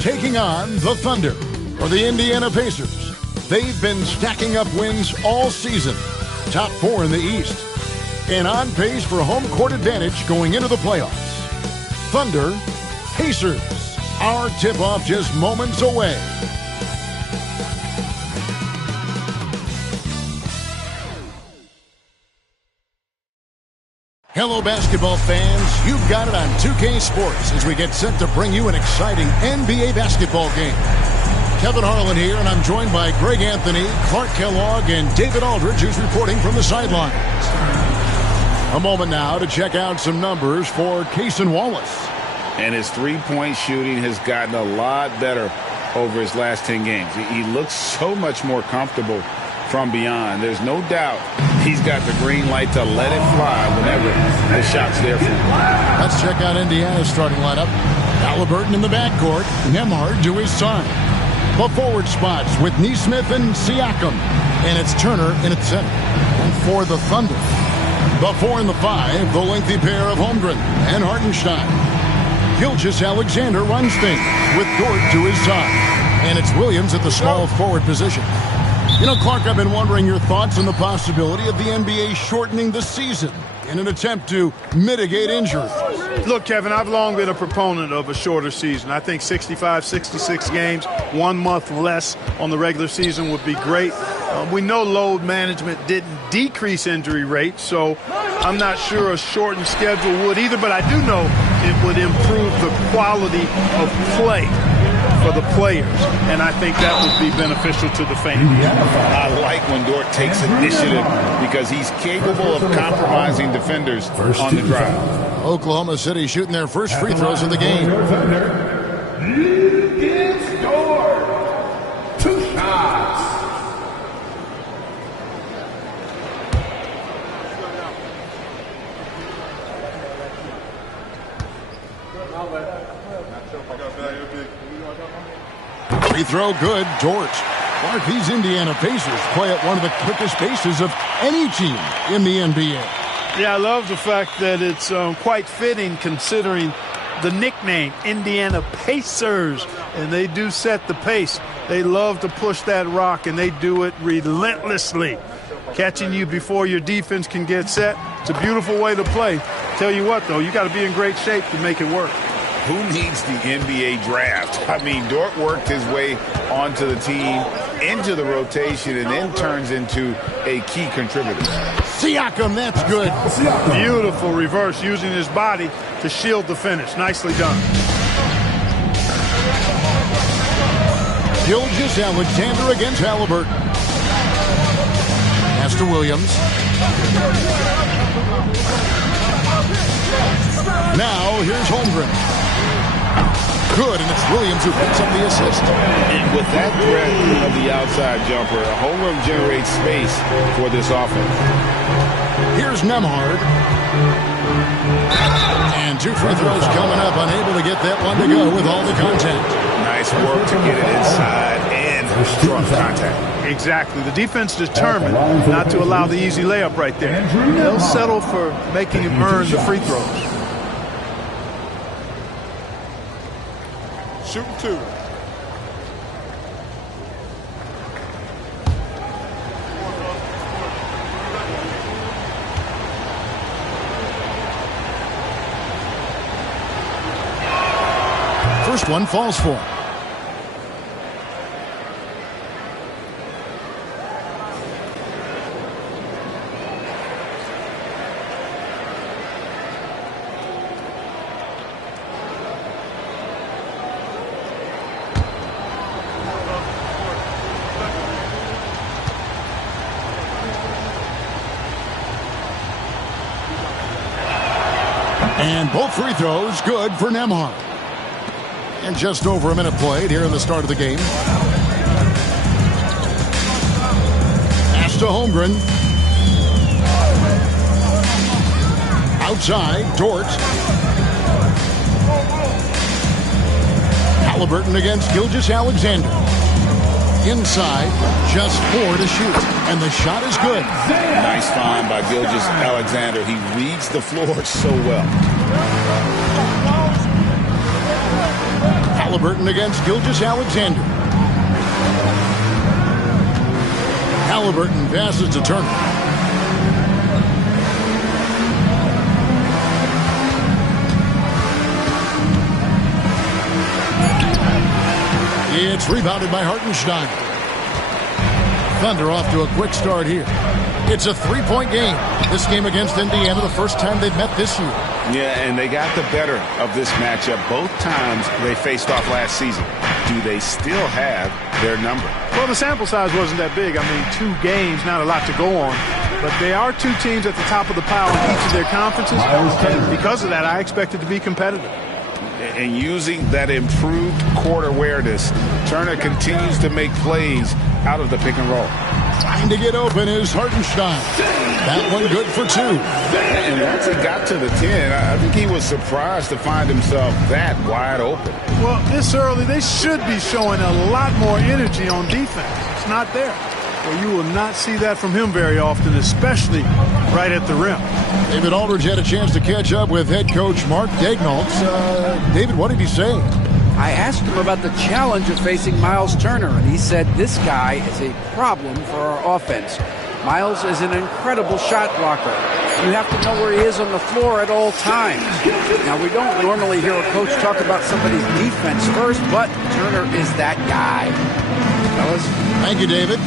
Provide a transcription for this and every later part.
taking on the Thunder for the Indiana Pacers. They've been stacking up wins all season, top 4 in the East, and on pace for home court advantage going into the playoffs. Thunder, Pacers, our tip-off just moments away. Hello, basketball fans. You've got it on 2K Sports as we get set to bring you an exciting NBA basketball game. Kevin Harlan here, and I'm joined by Greg Anthony, Clark Kellogg, and David Aldridge, who's reporting from the sidelines. A moment now to check out some numbers for Cason Wallace. And his three-point shooting has gotten a lot better over his last 10 games. He looks so much more comfortable from beyond. There's no doubt he's got the green light to let it fly whenever the shot's there for him. Let's check out Indiana's starting lineup. Halliburton in the backcourt, Nembhard to his side. The forward spots with Nesmith and Siakam, and it's Turner in at center. And for the Thunder, the 4 and the 5, the lengthy pair of Holmgren and Hartenstein. Gilgeous-Alexander runs things with Dort to his side, and it's Williams at the small forward position. You know, Clark, I've been wondering your thoughts on the possibility of the NBA shortening the season in an attempt to mitigate injuries. Look, Kevin, I've long been a proponent of a shorter season. I think 65, 66 games, 1 month less on the regular season would be great. We know load management didn't decrease injury rates, so I'm not sure a shortened schedule would either, but I do know it would improve the quality of play for the players, and I think that would be beneficial to the fans. I like when Dort takes initiative because he's capable of compromising defenders on the drive. Oklahoma City shooting their first free throws of the game. It's Dort. 2 shots. Free throw good, Dort. Clark, these Indiana Pacers play at one of the quickest paces of any team in the NBA. Yeah, I love the fact that it's quite fitting considering the nickname, Indiana Pacers, and they do set the pace. They love to push that rock, and they do it relentlessly. Catching you before your defense can get set, it's a beautiful way to play. Tell you what, though, you got to be in great shape to make it work. Who needs the NBA draft? I mean, Dort worked his way onto the team, into the rotation, and then turns into a key contributor. Siakam, that's good. Beautiful reverse, using his body to shield the finish. Nicely done. Gilgeous-Alexander against Halliburton. Pass to Williams. Now, here's Holmgren. Good, and it's Williams who picks up the assist. And with that threat of the outside jumper, Holmgren generates space for this offense. Here's Nembhard. And 2 free throws coming up, unable to get that one to go with all the contact. Nice work to get it inside and draw contact. Exactly. The defense determined not to allow the easy layup right there. They'll settle for making him earn the free throws. Shooting 2. First one falls for him. And both free throws good for Nembhard. And just over a minute played here in the start of the game. Pass to Holmgren. Outside, Dort. Halliburton against Gilgeous-Alexander. Inside, just 4 to shoot. And the shot is good. Nice find by Gilgeous-Alexander. He reads the floor so well. Halliburton against Gilgeous-Alexander. Halliburton passes to Turner. It's rebounded by Hartenstein. Thunder off to a quick start here. It's a three-point game. This game against Indiana, the first time they've met this year. Yeah, and they got the better of this matchup both times they faced off last season. Do they still have their number? Well, the sample size wasn't that big. I mean, 2 games, not a lot to go on. But they are 2 teams at the top of the pile in each of their conferences. And because of that, I expect it to be competitive. And using that improved court awareness, Turner continues to make plays out of the pick and roll. Trying to get open is Hartenstein. That one good for 2. And once he got to the 10, I think he was surprised to find himself that wide open. Well, this early, they should be showing a lot more energy on defense. It's not there. Well, you will not see that from him very often, especially right at the rim. David Aldridge had a chance to catch up with head coach Mark Daignault. David, what did he say? I asked him about the challenge of facing Miles Turner, and he said this guy is a problem for our offense. Miles is an incredible shot blocker. You have to know where he is on the floor at all times. Now, we don't normally hear a coach talk about somebody's defense first, but Turner is that guy. Fellas? Thank you, David.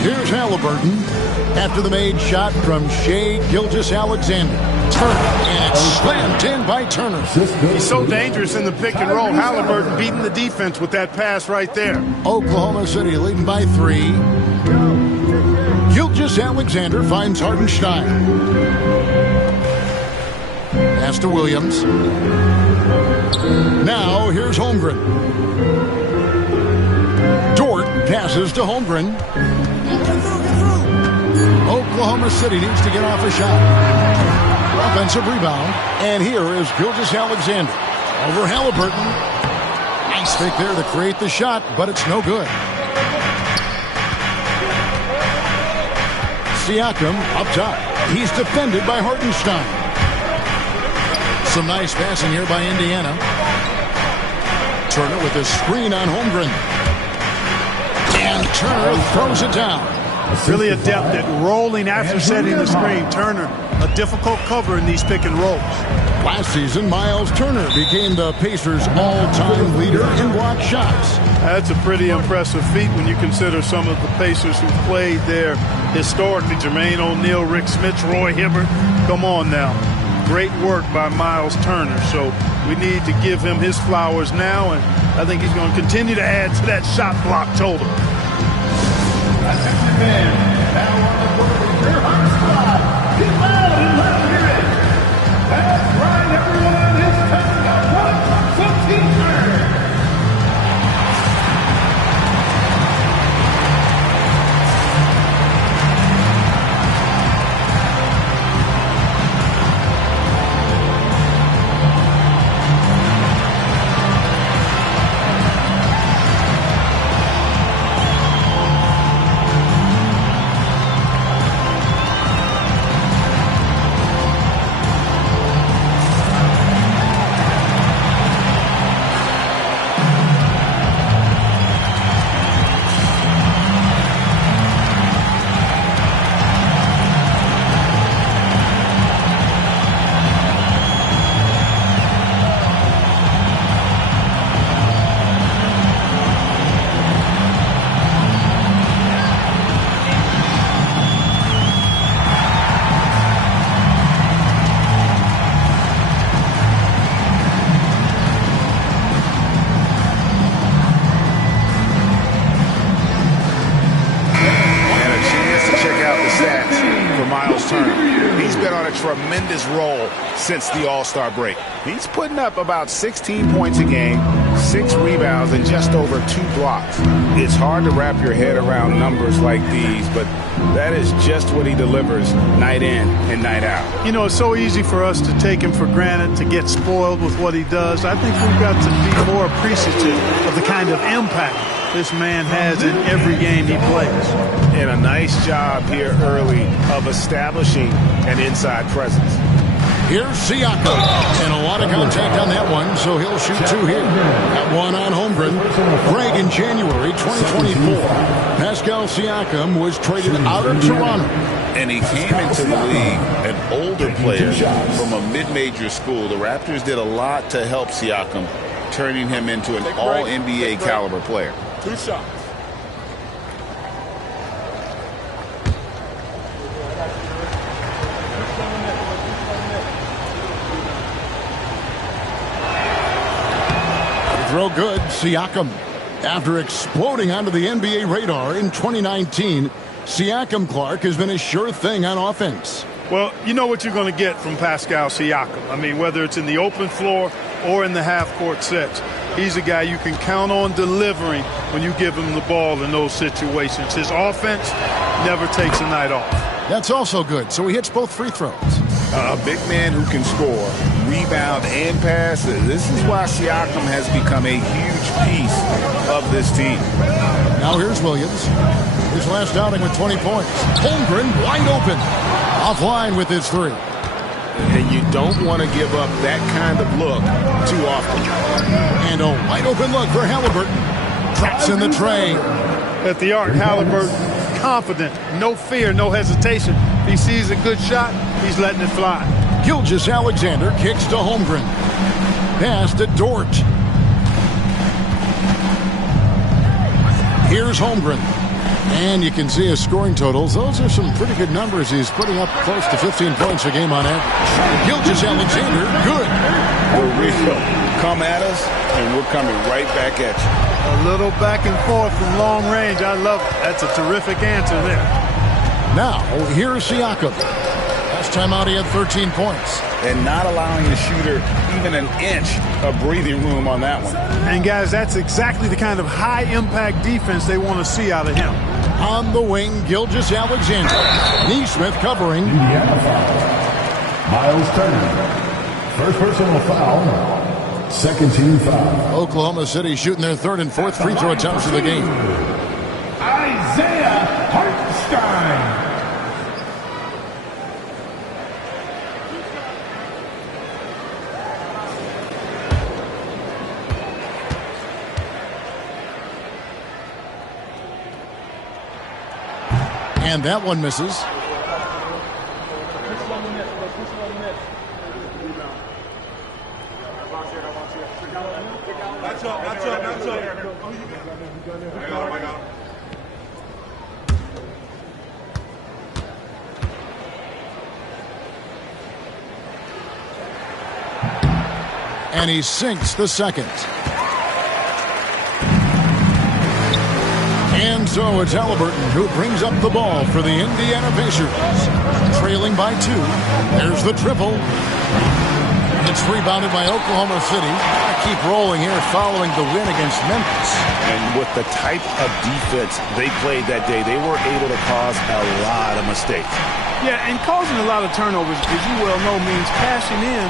Here's Halliburton after the made shot from Shai Gilgeous-Alexander. Turner, and it's slammed in by Turner. He's so dangerous in the pick and roll. Halliburton beating the defense with that pass right there. Oklahoma City leading by 3. Gilgeous-Alexander finds Hartenstein. Pass to Williams. Now here's Holmgren. Dort passes to Holmgren. Oklahoma City needs to get off a shot. Offensive rebound. And here is Gilgeous-Alexander. Over Halliburton. Nice fake there to create the shot, but it's no good. Siakam up top. He's defended by Hartenstein. Some nice passing here by Indiana. Turner with a screen on Holmgren. And Turner throws it down. Really adept at rolling after setting the screen. Turner, a difficult cover in these pick and rolls. Last season, Miles Turner became the Pacers' all-time leader in block shots. That's a pretty impressive feat when you consider some of the Pacers who played there historically. Jermaine O'Neal, Rick Smits, Roy Hibbert. Come on now. Great work by Miles Turner. So we need to give him his flowers now, and I think he's going to continue to add to that shot block total. Now on the court with your hot squad. Get loud and let them hear it. That's right, everyone. It's time to put some t-shirts. Tremendous role since the All-Star break. He's putting up about 16 points a game, 6 rebounds, and just over 2 blocks. It's hard to wrap your head around numbers like these, but that is just what he delivers night in and night out. You know, it's so easy for us to take him for granted, to get spoiled with what he does. I think we've got to be more appreciative of the kind of impact this man has in every game he plays. And a nice job here early of establishing an inside presence. Here's Siakam. And a lot of contact on that one, so he'll shoot 2 here. That one on Holmgren. Greg, in January 2024, Pascal Siakam was traded out of Toronto. And he came into the league an older player from a mid-major school. The Raptors did a lot to help Siakam, turning him into an all-NBA caliber player. 2 shots. Throw good, Siakam. After exploding onto the NBA radar in 2019, Siakam Clark has been a sure thing on offense. Well, you know what you're going to get from Pascal Siakam. I mean, whether it's in the open floor or in the half-court sets, he's a guy you can count on delivering when you give him the ball in those situations. His offense never takes a night off. That's also good, so he hits both free throws. A big man who can score, rebound, and pass. This is why Siakam has become a huge piece of this team. Now here's Williams. His last outing with 20 points. Holmgren wide open. Offline with his 3. And you don't want to give up that kind of look too often. And a wide open look for Halliburton. Drops in the tray. At the arc, Halliburton, confident, no fear, no hesitation. If he sees a good shot, he's letting it fly. Gilgeous-Alexander kicks to Holmgren. Pass to Dort. Here's Holmgren. And you can see his scoring totals. Those are some pretty good numbers. He's putting up close to 15 points a game on average. Gilgeous-Alexander, good. We're real. Come at us, and we're coming right back at you. A little back and forth from long range. I love it. That's a terrific answer there. Now, here's Siakam. Last time out, he had 13 points. And not allowing the shooter even an inch of breathing room on that one. And, guys, that's exactly the kind of high-impact defense they want to see out of him. On the wing, Gilgeous-Alexander. Neesmith covering. Miles Turner. First personal foul. Second team foul. Oklahoma City shooting their 3rd and 4th free throw attempts of the game. Isaiah Hartenstein. And that one misses. And he sinks the second. And so it's Halliburton who brings up the ball for the Indiana Pacers. Trailing by 2. There's the triple. It's rebounded by Oklahoma City. Keep rolling here following the win against Memphis. And with the type of defense they played that day, they were able to cause a lot of mistakes. Yeah, and causing a lot of turnovers, as you well know, means cashing in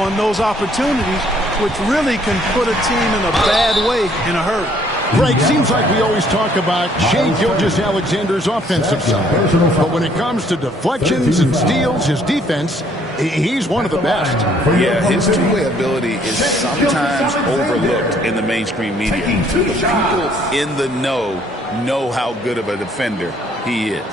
on those opportunities, which really can put a team in a bad way in a hurry. Greg, seems like we always talk about Shai Gilgeous-Alexander's offensive side. But when it comes to deflections and steals, his defense, he's one of the best. Yeah, his two-way ability is sometimes overlooked in the mainstream media. The people in the know how good of a defender he is.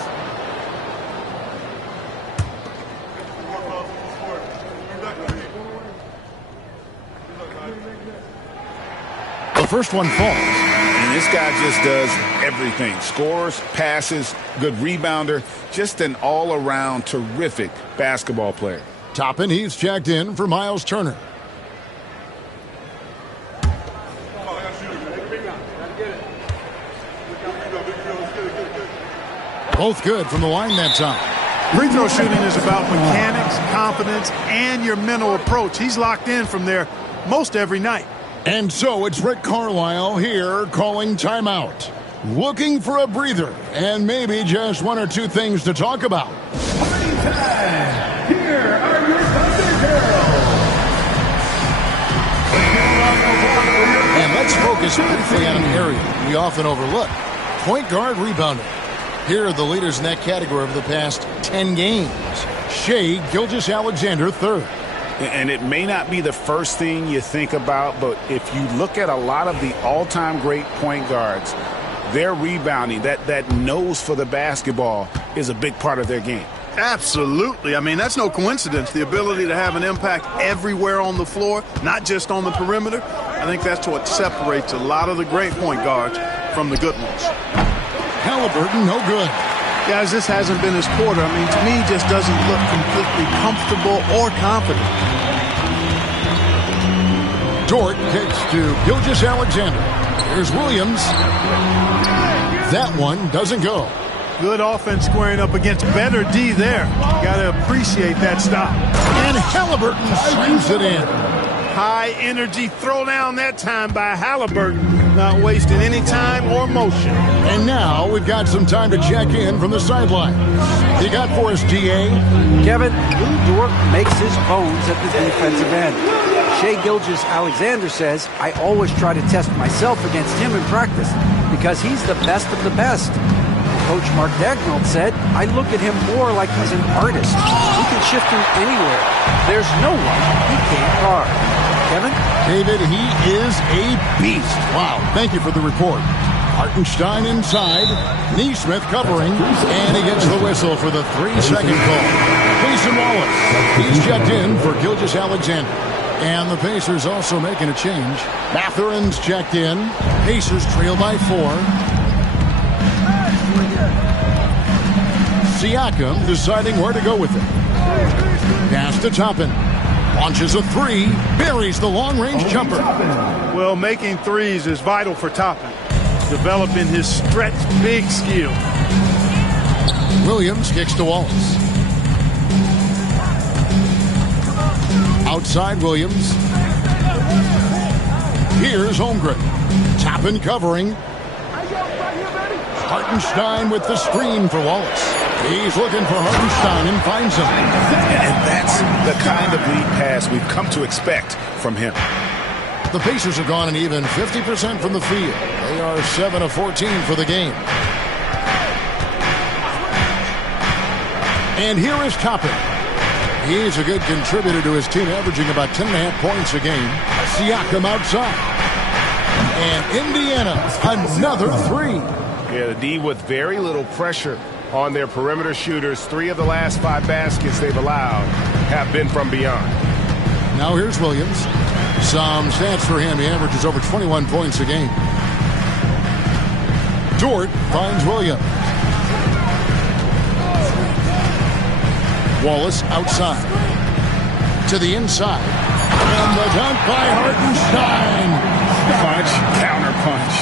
The first one falls. And this guy just does everything. Scores, passes, good rebounder, just an all-around terrific basketball player. Toppin, he's checked in for Miles Turner. Both good from the line that time. Free throw shooting is about mechanics, confidence, and your mental approach. He's locked in from there most every night. And so it's Rick Carlisle here calling timeout. Looking for a breather and maybe just one or two things to talk about. Party time! Here are your Thunder Girls! And let's focus briefly on an area we often overlook. Point guard rebounding. Here are the leaders in that category over the past 10 games. Shai Gilgeous-Alexander, third. And it may not be the first thing you think about, but if you look at a lot of the all-time great point guards, their rebounding, that nose for the basketball is a big part of their game. Absolutely. I mean, that's no coincidence. The ability to have an impact everywhere on the floor, not just on the perimeter. I think that's what separates a lot of the great point guards from the good ones. Halliburton, no good. Guys, this hasn't been his quarter. I mean, to me, he just doesn't look completely comfortable or confident. Dort kicks to Gilgeous-Alexander. Here's Williams. That one doesn't go. Good offense squaring up against better D there. Got to appreciate that stop. And Halliburton slams it in. High energy throwdown that time by Halliburton. Not wasting any time or motion. And now we've got some time to check in from the sideline. You got for us, DA? Kevin, Lou Dort makes his bones at the defensive end. Shai Gilgeous-Alexander says, I always try to test myself against him in practice because he's the best of the best. Coach Mark Dagnall said, I look at him more like he's an artist. He can shift him anywhere. There's no one he can't guard. Kevin? David, he is a beast. Wow, thank you for the report. Hartenstein inside, Neesmith covering, and he gets the whistle for the 3-second call. Mason Wallace, he's checked in for Gilgeous-Alexander. And the Pacers also making a change. Matherin's checked in. Pacers trail by 4. Siakam deciding where to go with it. Pass to Toppin. Launches a 3. Buries the long-range jumper. Well, making threes is vital for Toppin. Developing his stretch big skill. Williams kicks to Wallace. Outside Williams. Here's Holmgren. Toppin covering. Hartenstein with the screen for Wallace. He's looking for Hartenstein and finds him. And that's the kind of lead pass we've come to expect from him. The Pacers have gone an even 50% from the field. They are 7 of 14 for the game. And here is Toppin. He's a good contributor to his team, averaging about 10.5 points a game. Siakam outside. And Indiana, another 3. Yeah, the D with very little pressure on their perimeter shooters. 3 of the last 5 baskets they've allowed have been from beyond. Now here's Williams. Some stats for him. He averages over 21 points a game. Dort finds Williams. Wallace outside. To the inside. And the dunk by Hartenstein. Punch, counter punch.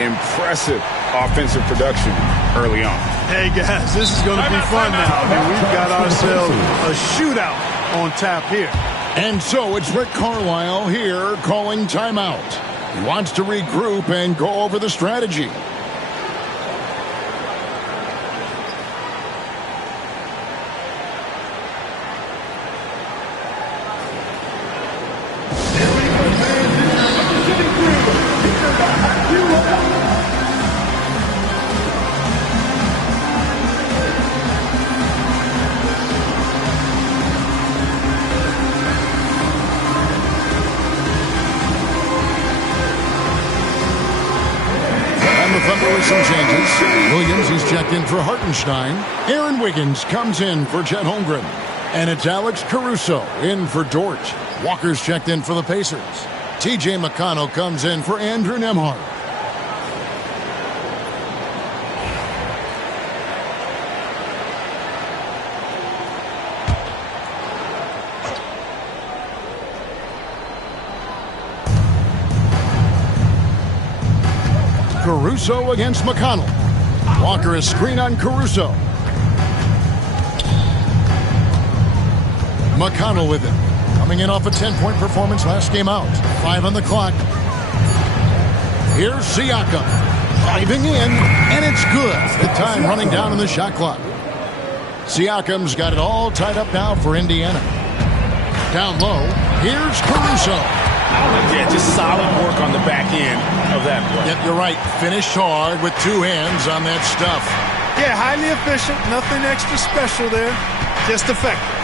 Impressive offensive production early on. Hey, guys, this is going to be fun now. I mean, we've got ourselves a shootout on tap here. And so it's Rick Carlisle here calling timeout. He wants to regroup and go over the strategy. Some changes. Williams, he's checked in for Hartenstein. Aaron Wiggins comes in for Chet Holmgren. And it's Alex Caruso in for Dort. Walker's checked in for the Pacers. T.J. McConnell comes in for Andrew Nembhard. Caruso against McConnell. Walker is screen on Caruso. McConnell with it. Coming in off a 10-point performance last game out. 5 on the clock. Here's Siakam. Driving in, and it's good. The time running down on the shot clock. Siakam's got it all tied up now for Indiana. Down low, here's Caruso. Yeah, just solid work on the back end of that play. Yep, you're right. Finished hard with 2 hands on that stuff. Yeah, highly efficient. Nothing extra special there. just effective.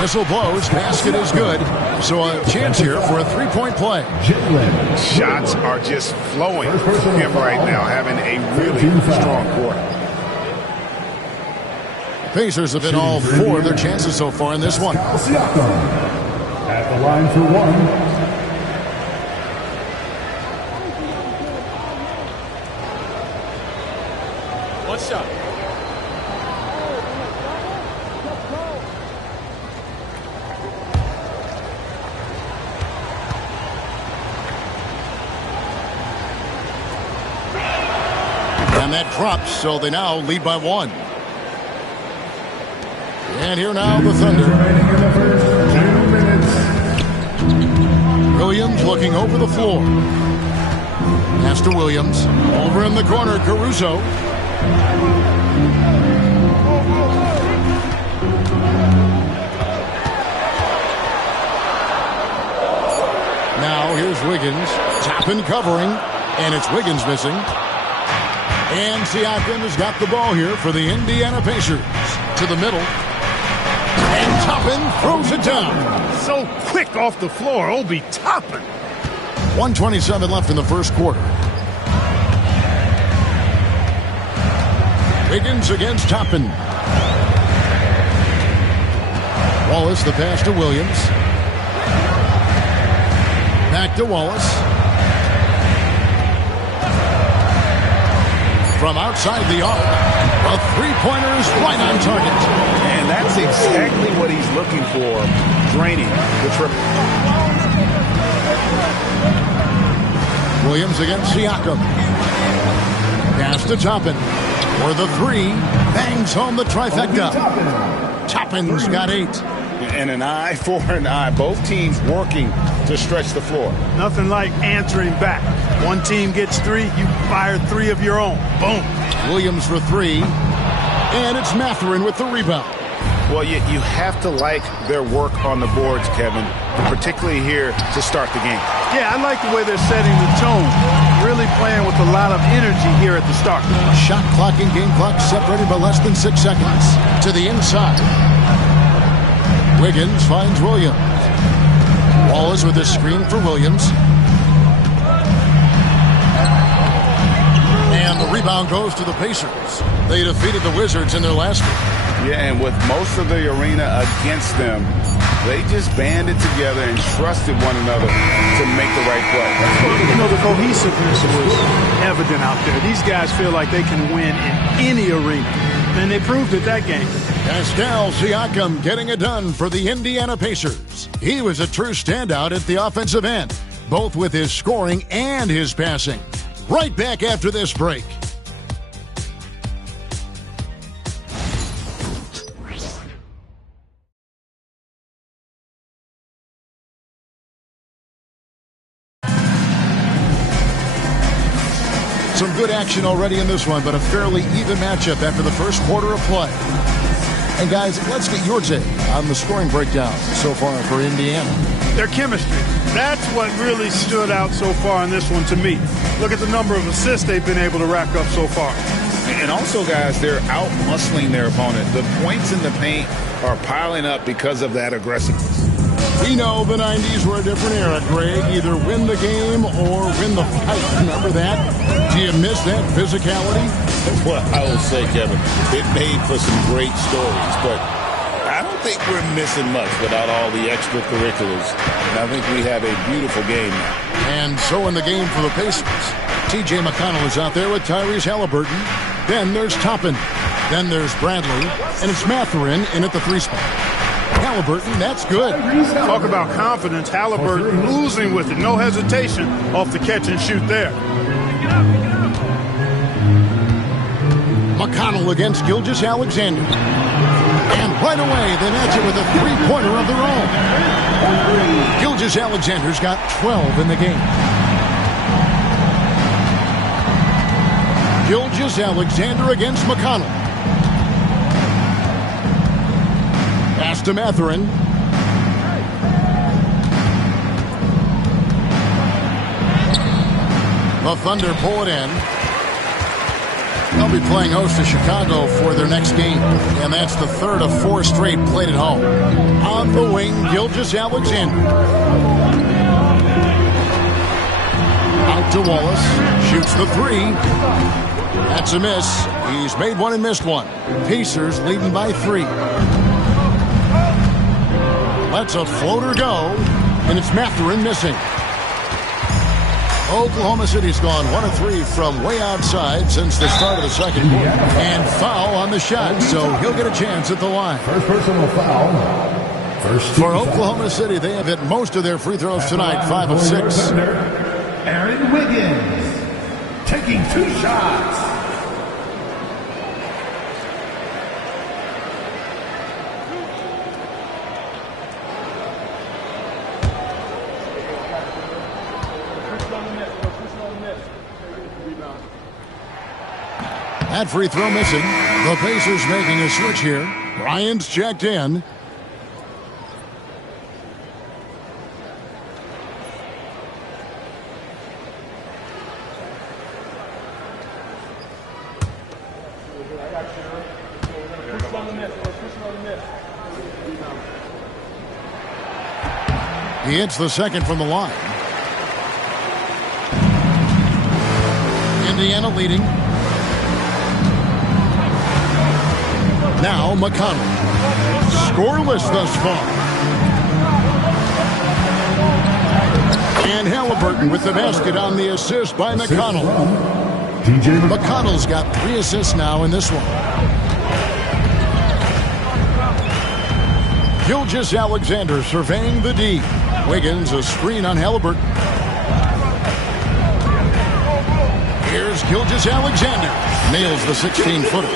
Whistle blows. Basket is good. So a chance here for a three-point play. Shots are just flowing from him right now, having a really strong quarter. Pacers have been all four of their chances so far in this one. At the line for one. What's up? And that drops, so they now lead by one. And here now the Thunder. Williams looking over the floor. Pass to Williams. Over in the corner, Caruso. Now here's Wiggins. Toppin covering. And it's Wiggins missing. And Siakam has got the ball here for the Indiana Pacers. To the middle. And Toppin throws it down. So quick off the floor, Obi Toppin. 1:27 left in the first quarter. Wiggins against Toppin. Wallace, the pass to Williams. Back to Wallace. From outside the arc, a three-pointer is right on target. And that's exactly what he's looking for, draining the triple. Williams against Siakam. Pass to Toppin. For the three, bangs home the trifecta. Toppin's got 8. And an eye for an eye. Both teams working to stretch the floor. Nothing like answering back. One team gets 3, you fire 3 of your own. Boom. Williams for 3. And it's Mathurin with the rebound. Well, you have to like their work on the boards, Kevin, particularly here to start the game. Yeah, I like the way they're setting the tone. Really playing with a lot of energy here at the start. Shot clock and game clock separated by less than 6 seconds. To the inside. Wiggins finds Williams. Wallace with a screen for Williams. And the rebound goes to the Pacers. They defeated the Wizards in their last game. Yeah, and with most of the arena against them, they just banded together and trusted one another to make the right play. You know, the cohesiveness was evident out there. These guys feel like they can win in any arena, and they proved it that game. Pascal Siakam getting it done for the Indiana Pacers. He was a true standout at the offensive end, both with his scoring and his passing. Right back after this break. Some good action already in this one, but a fairly even matchup after the first quarter of play. And guys, let's get your take on the scoring breakdown so far for Indiana. Their chemistry. That's what really stood out so far in this one to me. Look at the number of assists they've been able to rack up so far. And also, guys, they're out-muscling their opponent. The points in the paint are piling up because of that aggressiveness. We know the 90s were a different era, Greg. Either win the game or win the fight. Remember that? Do you miss that physicality? Well, I will say, Kevin, it made for some great stories, but I don't think we're missing much without all the extracurriculars. And I think we have a beautiful game now. And so in the game for the Pacers, T.J. McConnell is out there with Tyrese Halliburton. Then there's Toppin. Then there's Bradley. And it's Mathurin in at the 3 spot. Halliburton, that's good. Talk about confidence. Halliburton losing with it. No hesitation off the catch and shoot there. McConnell against Gilgeous-Alexander. And right away, they match it with a three-pointer of their own. Gilgeous-Alexander's got 12 in the game. Gilgeous-Alexander against McConnell. Pass to Mathurin. The Thunder pull it in. They'll be playing host to Chicago for their next game, and that's the third of 4 straight played at home. On the wing, Gilgeous-Alexander. Out to Wallace. Shoots the 3. That's a miss. He's made one and missed one. Pacers leading by 3. Lets a floater go, and it's Mathurin missing. Oklahoma City's gone 1 of 3 from way outside since the start of the second quarter. And foul on the shot, so he'll get a chance at the line. First personal foul. For Oklahoma City, they have hit most of their free throws tonight, 5 of 6. Aaron Wiggins taking 2 shots. That free throw missing. The Pacers making a switch here. Bryant's checked in. He hits the second from the line. Indiana leading. Now McConnell. Scoreless thus far. And Halliburton with the basket on the assist by McConnell. McConnell's got 3 assists now in this one. Gilgeous-Alexander surveying the D. Wiggins a screen on Halliburton. Here's Gilgeous-Alexander. Nails the 16-footer.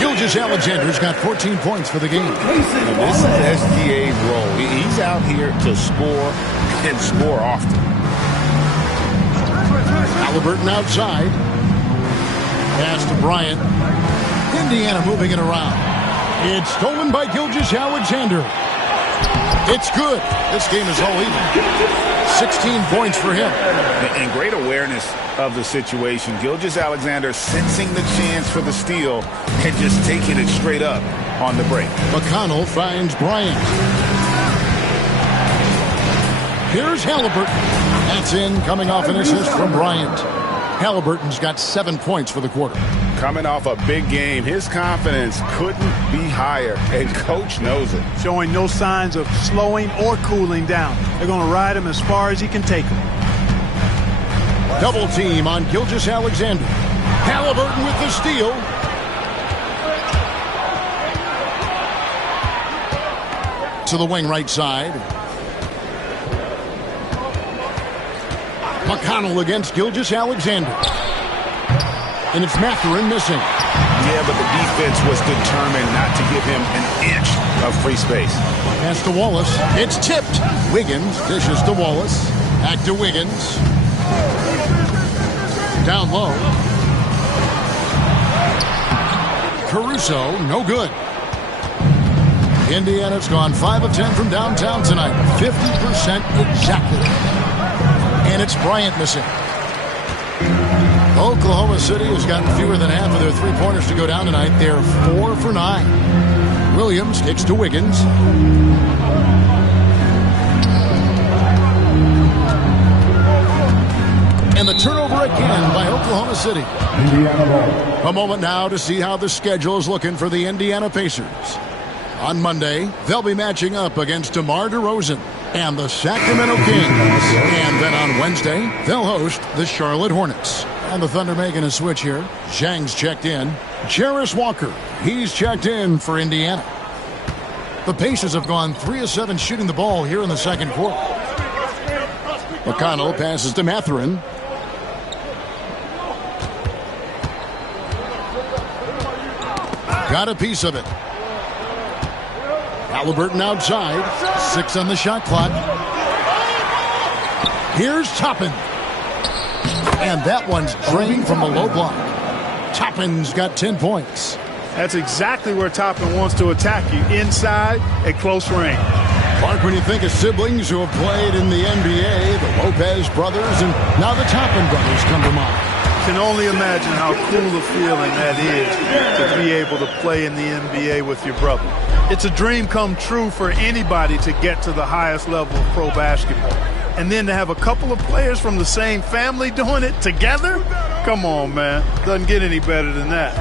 Gilgeous-Alexander's got 14 points for the game. And this is SGA's role. He's out here to score and score often. Halliburton outside. Pass to Bryant. Indiana moving it around. It's stolen by Gilgeous-Alexander. It's good. This game is all even. 16 points for him. And great awareness of the situation. Gilgeous-Alexander sensing the chance for the steal and just taking it straight up on the break. McConnell finds Bryant. Here's Halliburton. That's in, coming off an assist from Bryant. Halliburton's got 7 points for the quarter. Coming off a big game, his confidence couldn't be higher, and Coach knows it. Showing no signs of slowing or cooling down. They're going to ride him as far as he can take him. Double team on Gilgeous-Alexander. Halliburton with the steal. To the wing right side. McConnell against Gilgeous-Alexander. And it's Mathurin missing. Yeah, but the defense was determined not to give him an inch of free space. Pass to Wallace. It's tipped. Wiggins dishes to Wallace. Back to Wiggins. Down low. Caruso, no good. Indiana's gone 5 of 10 from downtown tonight. 50% exactly. And it's Bryant missing. Oklahoma City has gotten fewer than half of their three-pointers to go down tonight. They're 4 for 9. Williams kicks to Wiggins. And the turnover again by Oklahoma City. A moment now to see how the schedule is looking for the Indiana Pacers. On Monday, they'll be matching up against DeMar DeRozan and the Sacramento Kings. And then on Wednesday, they'll host the Charlotte Hornets. And the Thunder making a switch here. Zhang's checked in. Jarris Walker, he's checked in for Indiana. The Pacers have gone 3 of 7 shooting the ball here in the second quarter. McConnell passes to Mathurin. Got a piece of it. Halliburton outside. 6 on the shot clock. Here's Toppin. And that one's drained from the low block. Toppin's got 10 points. That's exactly where Toppin wants to attack you, inside at close range. Clark, when you think of siblings who have played in the NBA, the Lopez brothers, and now the Toppin brothers come to mind. can only imagine how cool a feeling that is to be able to play in the NBA with your brother. It's a dream come true for anybody to get to the highest level of pro basketball. And then to have a couple of players from the same family doing it together? Come on, man. Doesn't get any better than that.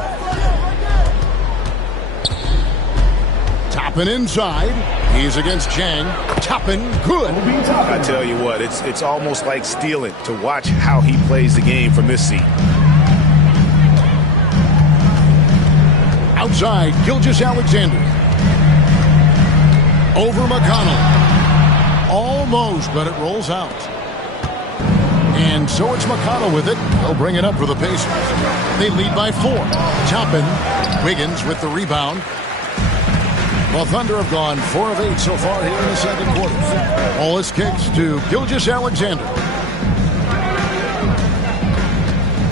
Toppin inside. He's against Chang. Toppin, good. I tell you what, it's almost like stealing to watch how he plays the game from this seat. Outside, Gilgeous-Alexander. Over McConnell. Almost, but it rolls out. And so it's McConnell with it. He'll bring it up for the Pacers. They lead by 4. Toppin, Wiggins with the rebound. The Thunder have gone 4 of 8 so far here in the second quarter. Wallace kicks to Gilgeous-Alexander.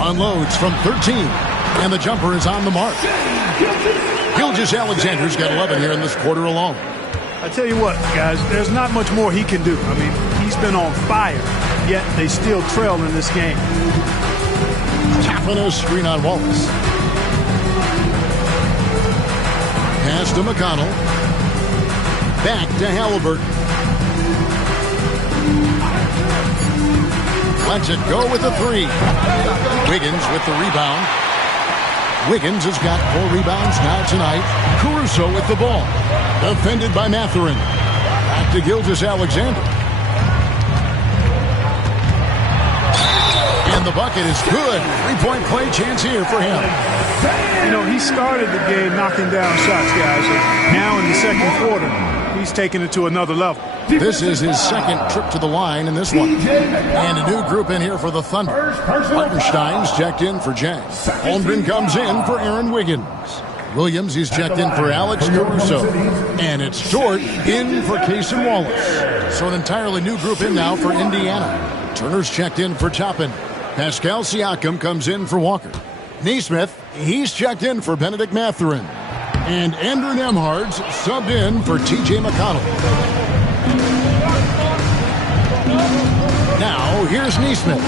Unloads from 13. And the jumper is on the mark. Gilgeous-Alexander's got 11 here in this quarter alone. I tell you what, guys, there's not much more he can do. I mean, he's been on fire, yet they still trail in this game. Tapping a screen on Wallace. Pass to McConnell. Back to Halliburton. Lets it go with the 3. Wiggins with the rebound. Wiggins has got 4 rebounds now tonight. Caruso with the ball. Defended by Mathurin. Back to Gilgeous-Alexander. And the bucket is good. 3-point play chance here for him. You know, he started the game knocking down shots, guys. And now in the second quarter, he's taking it to another level. This is his second trip to the line in this one. And a new group in here for the Thunder. Hartenstein's checked in for Jang. Holmgren comes in for Aaron Wiggins. Williams is checked in for Alex Caruso. And it's Short in for Cason Wallace. So an entirely new group in now for Indiana. Turner's checked in for Toppin. Pascal Siakam comes in for Walker. Naismith, he's checked in for Benedict Mathurin. And Andrew Nembhard's subbed in for T.J. McConnell. Now, here's Naismith.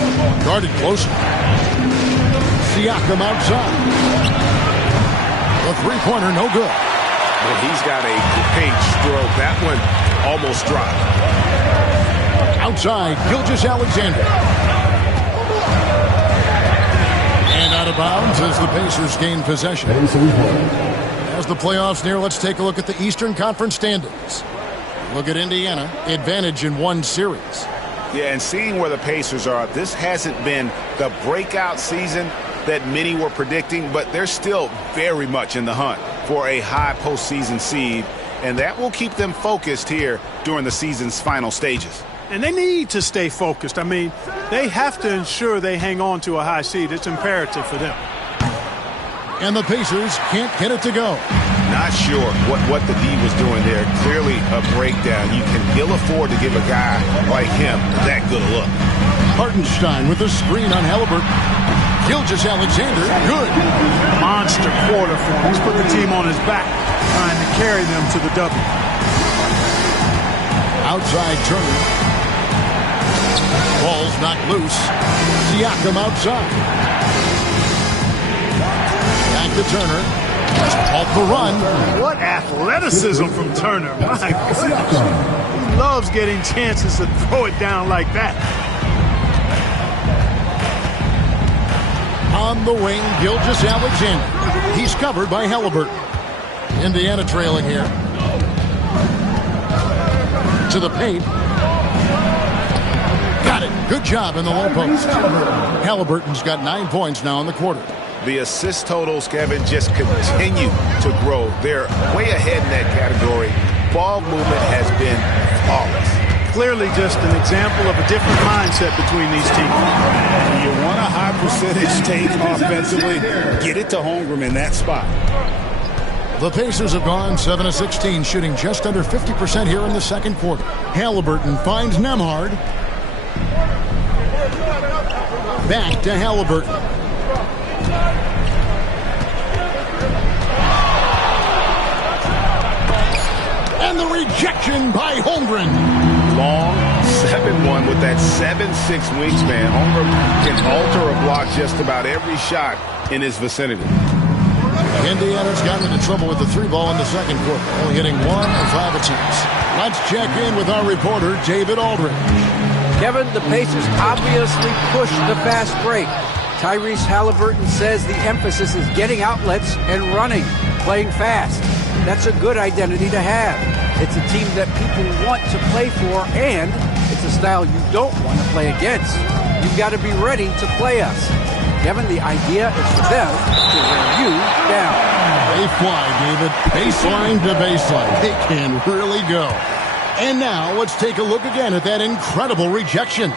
Guarded closely. Siakam outside. The three-pointer, no good. Well, he's got a paint stroke. That one almost dropped. Outside, Gilgeous-Alexander. And out of bounds as the Pacers gain possession. As the playoffs near, let's take a look at the Eastern Conference standings. Look at Indiana, advantage in 1 series. Yeah, and seeing where the Pacers are, this hasn't been the breakout season that many were predicting, but they're still very much in the hunt for a high postseason seed, and that will keep them focused here during the season's final stages. And they need to stay focused. I mean, they have to ensure they hang on to a high seed. It's imperative for them. And the Pacers can't get it to go. Not sure what the D was doing there. Clearly a breakdown. You can ill afford to give a guy like him that good a look. Hartenstein with a screen on Halliburton. Gilgeous-Alexander, good. Monster quarter for him. He's put the team on his back, trying to carry them to the W. Outside Turner. Ball's knocked loose. Siakam outside. Back to Turner. Off the run. What athleticism from Turner. My goodness. He loves getting chances to throw it down like that. On the wing, Gilgeous-Alexander. He's covered by Halliburton. Indiana trailing here. To the paint. Got it. Good job in the low post. Halliburton's got 9 points now in the quarter. The assist totals, Kevin, just continue to grow. They're way ahead in that category. Ball movement has been flawless. Clearly just an example of a different mindset between these teams. You want a high percentage take offensively, get it to Holmgren in that spot. The Pacers have gone 7 of 16, shooting just under 50% here in the second quarter. Halliburton finds Nembhard. Back to Halliburton. And the rejection by Holmgren. Long, 7-1 with that 7'6" wingspan. Holmgren can alter a block just about every shot in his vicinity. Indiana's gotten into trouble with the 3-ball in the second quarter, only hitting 1 of 5 attempts. Let's check in with our reporter, David Aldridge. Kevin, the Pacers obviously pushed the fast break. Tyrese Halliburton says the emphasis is getting outlets and running, playing fast. That's a good identity to have. It's a team that people want to play for, and it's a style you don't want to play against. You've got to be ready to play us. Kevin, the idea is for them to wear you down. They fly, David. Baseline to baseline. They can really go. And now let's take a look again at that incredible rejection.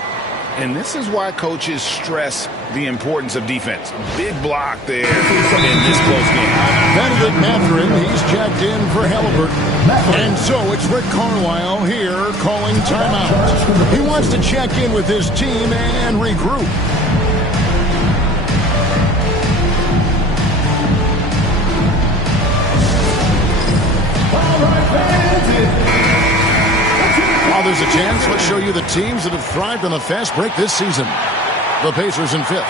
And this is why coaches stress the importance of defense. Big block there in this close game. Benedict Mathurin, he's checked in for Halliburton. And so it's Rick Carlisle here calling timeout. He wants to check in with his team and regroup. While there's a chance, let's show you the teams that have thrived on a fast break this season. The Pacers in 5th.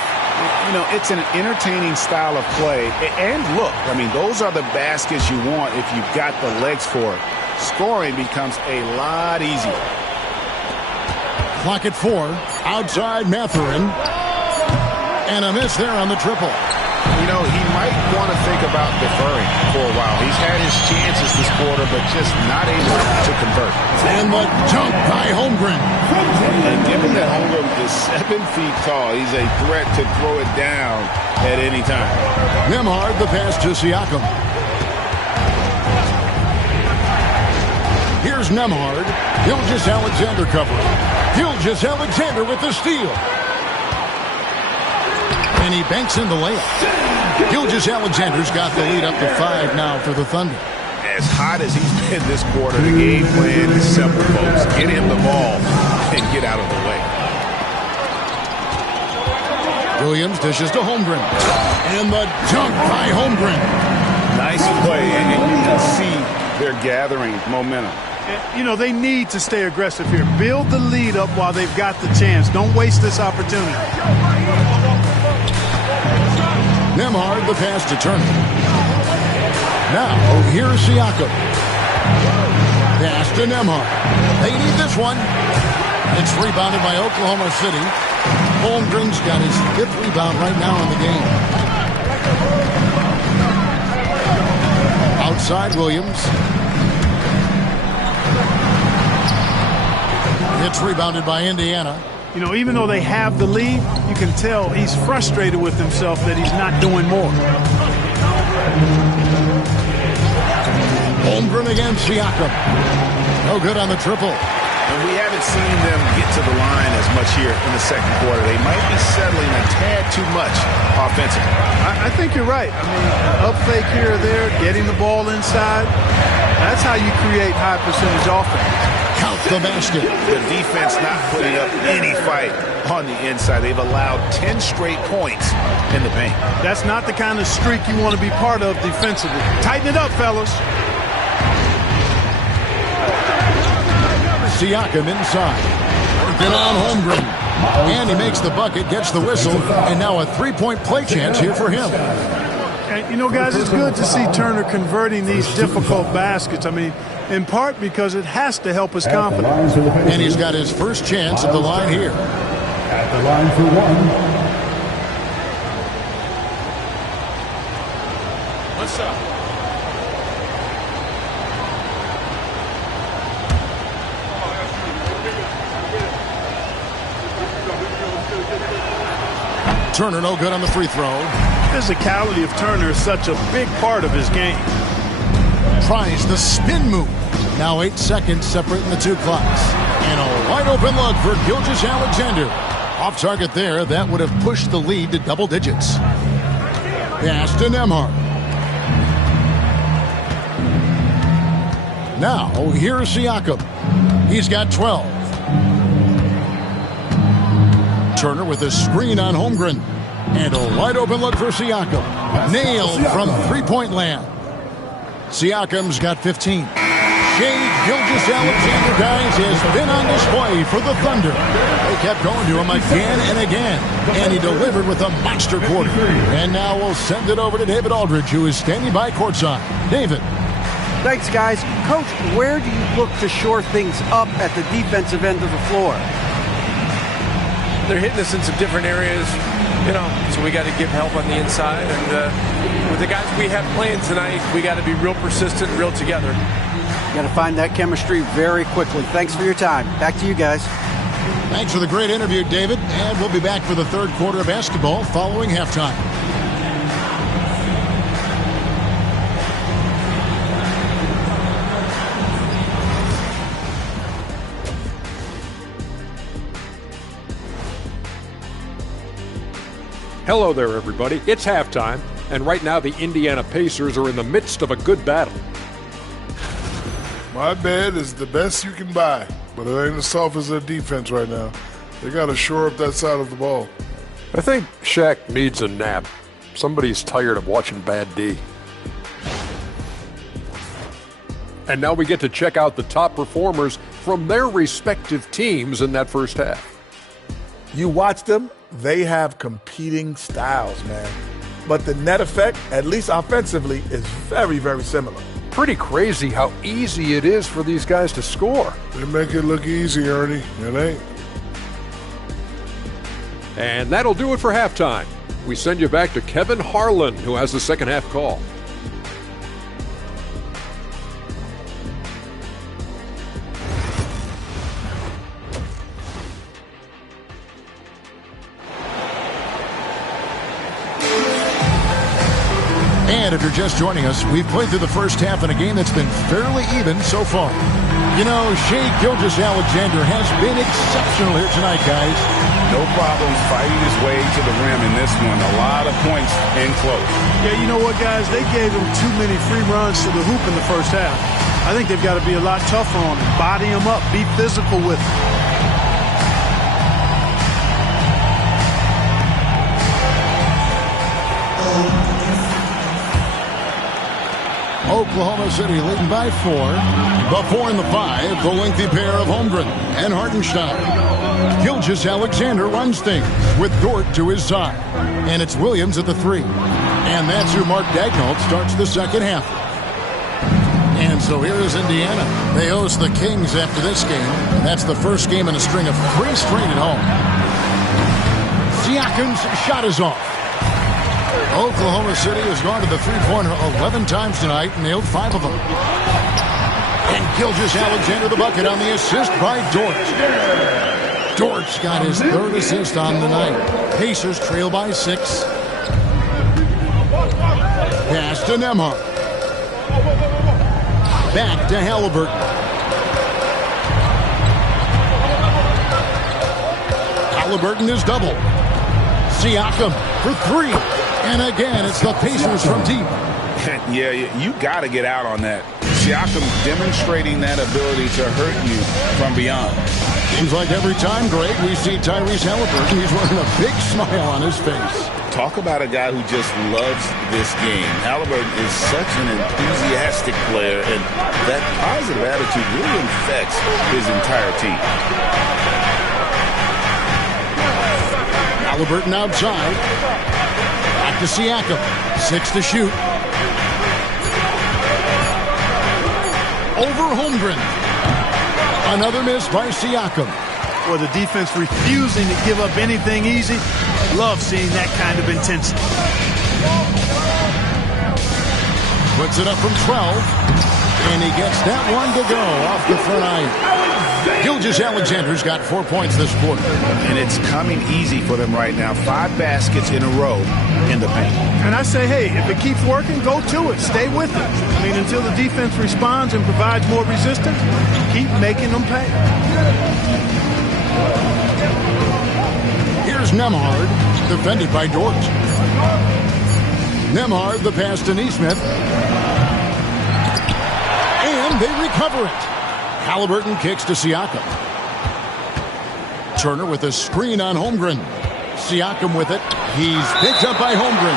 You know, it's an entertaining style of play. And look, I mean, those are the baskets you want if you've got the legs for it. Scoring becomes a lot easier. Clock at 4. Outside Mathurin. And a miss there on the triple. You know, he might want to think about deferring for a while. He's had his chances this quarter, but just not able to convert. And the dunk by Holmgren. And given that Holmgren is 7 feet tall, he's a threat to throw it down at any time. Nembhard, the pass to Siakam. Here's Nembhard. Gilgeous-Alexander covering. Gilgeous-Alexander with the steal. And he banks in the layup. Gilgeous-Alexander's got the lead up to 5 now for the Thunder. As hot as he's been this quarter, the game plan is simple, folks. Get him the ball and get out of the way. Williams dishes to Holmgren. And the dunk by Holmgren. Nice play, and you can see they're gathering momentum. You know, they need to stay aggressive here. Build the lead up while they've got the chance. Don't waste this opportunity. Nembhard, the pass to Turner. Now, here's Siakam. Pass to Nembhard. They need this one. It's rebounded by Oklahoma City. Holmgren's got his 5th rebound right now in the game. Outside Williams. It's rebounded by Indiana. You know, even though they have the lead, you can tell he's frustrated with himself that he's not doing more. Holmgren against Siakam. No good on the triple. And we haven't seen them get to the line as much here in the second quarter. They might be settling a tad too much offensively. I think you're right. I mean, up fake here or there, getting the ball inside. That's how you create high percentage offense. Count the basket. The defense not putting up any fight on the inside. They've allowed 10 straight points in the paint. That's not the kind of streak you want to be part of defensively. Tighten it up, fellas. Siakam inside. Working on Holmgren. And he makes the bucket, gets the whistle, and now a 3-point play chance here for him. And, you know, guys, it's good to see Turner converting these difficult baskets. I mean, in part because it has to help his confidence. And he's got his first chance at the line here. At the line for 1. What's up? Turner no good on the free throw. Physicality of Turner is such a big part of his game. Tries the spin move. Now 8 seconds separating the 2 clocks. And a wide open look for Gilgeous-Alexander. Off target there. That would have pushed the lead to double digits. Pass to Nembhard. Now here's Siakam. He's got 12. Turner with a screen on Holmgren. And a wide open look for Siakam. Nailed from 3-point land. Siakam's got 15. Shea Gilgeous-Alexander, guys, has been on display for the Thunder. They kept going to him again and again, and he delivered with a monster quarter. And now we'll send it over to David Aldridge, who is standing by courtside. David. Thanks, guys. Coach, where do you look to shore things up at the defensive end of the floor? They're hitting us in some different areas, so we got to give help on the inside. And with the guys we have playing tonight, we got to be real persistent, real together. Got to find that chemistry very quickly. Thanks for your time. Back to you guys. Thanks for the great interview, David. And we'll be back for the third quarter of basketball following halftime. Hello there, everybody. It's halftime, and right now the Indiana Pacers are in the midst of a good battle. My bed is the best you can buy, but it ain't as soft as their defense right now. They got to shore up that side of the ball. I think Shaq needs a nap. Somebody's tired of watching bad D. And now we get to check out the top performers from their respective teams in that first half. You watch them, they have competing styles, man. But the net effect, at least offensively, is very, very similar. Pretty crazy how easy it is for these guys to score. They make it look easy, Ernie. It ain't. And that'll do it for halftime. We send you back to Kevin Harlan, who has the second half call. And if you're just joining us, we've played through the first half in a game that's been fairly even so far. Shea Gilgeous-Alexander has been exceptional here tonight, guys. No problem fighting his way to the rim in this one. A lot of points in close. Yeah, you know what, guys? They gave him too many free runs to the hoop in the first half. I think they've got to be a lot tougher on him. Body him up. Be physical with him. Oklahoma City leading by 4. The 4 and the 5, the lengthy pair of Holmgren and Hartenstein. Gilgeous-Alexander runs things with Dort to his side. And it's Williams at the 3. And that's who Mark Daigneault starts the second half. And so here is Indiana. They host the Kings after this game. That's the first game in a string of 3 straight at home. Siakam's shot is off. Oklahoma City has gone to the three-pointer 11 times tonight and nailed 5 of them. And Gilgeous-Alexander the bucket on the assist by Dort. Dort's got his 3rd assist on the night. Pacers trail by 6. Pass to Nembhard. Back to Halliburton. Halliburton is double. Siakam for 3. And again, it's the Pacers from deep. Yeah, you got to get out on that. Siakam demonstrating that ability to hurt you from beyond. Seems like every time, Greg, we see Tyrese Halliburton, he's wearing a big smile on his face. Talk about a guy who just loves this game. Halliburton is such an enthusiastic player, and that positive attitude really infects his entire team. Halliburton outside. Back to Siakam. 6 to shoot. Over Holmgren. Another miss by Siakam. Or the defense refusing to give up anything easy. Love seeing that kind of intensity. Puts it up from 12. And he gets that one to go off the front iron. Gilgeous-Alexander's got 4 points this quarter. And it's coming easy for them right now. 5 baskets in a row in the paint. And I say, hey, if it keeps working, go to it. Stay with it. I mean, until the defense responds and provides more resistance, keep making them pay. Here's Nembhard, defended by Dort. Nembhard, the pass to Nesmith. And they recover it. Halliburton kicks to Siakam. Turner with a screen on Holmgren. Siakam with it. He's picked up by Holmgren.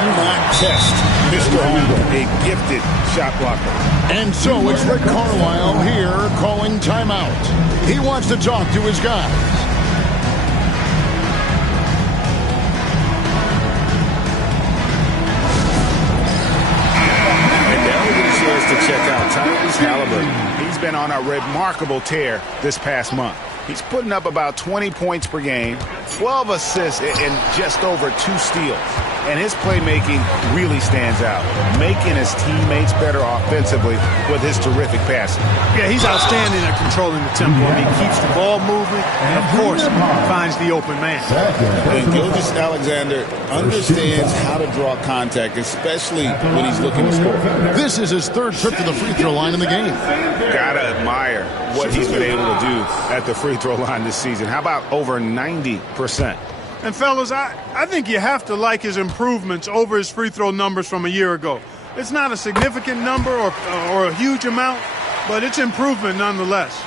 Do not test Mr. Holmgren, a gifted shot blocker. And so it's Rick Carlisle here calling timeout. He wants to talk to his guys. And now we get a chance to check out Tyrese Halliburton. He's been on a remarkable tear this past month. He's putting up about 20 points per game, 12 assists, and just over 2 steals. And his playmaking really stands out, making his teammates better offensively with his terrific passing. Yeah, he's outstanding at controlling the tempo. I mean, he keeps the ball moving, and of course, finds the open man. And Gilgeous-Alexander understands how to draw contact, especially when he's looking to score. This is his 3rd trip to the free throw line in the game. Gotta admire what he's been able to do at the free throw line this season. How about over 90%? And fellas, I think you have to like his improvements over his free throw numbers from a year ago. It's not a significant number or a huge amount, but it's improvement nonetheless.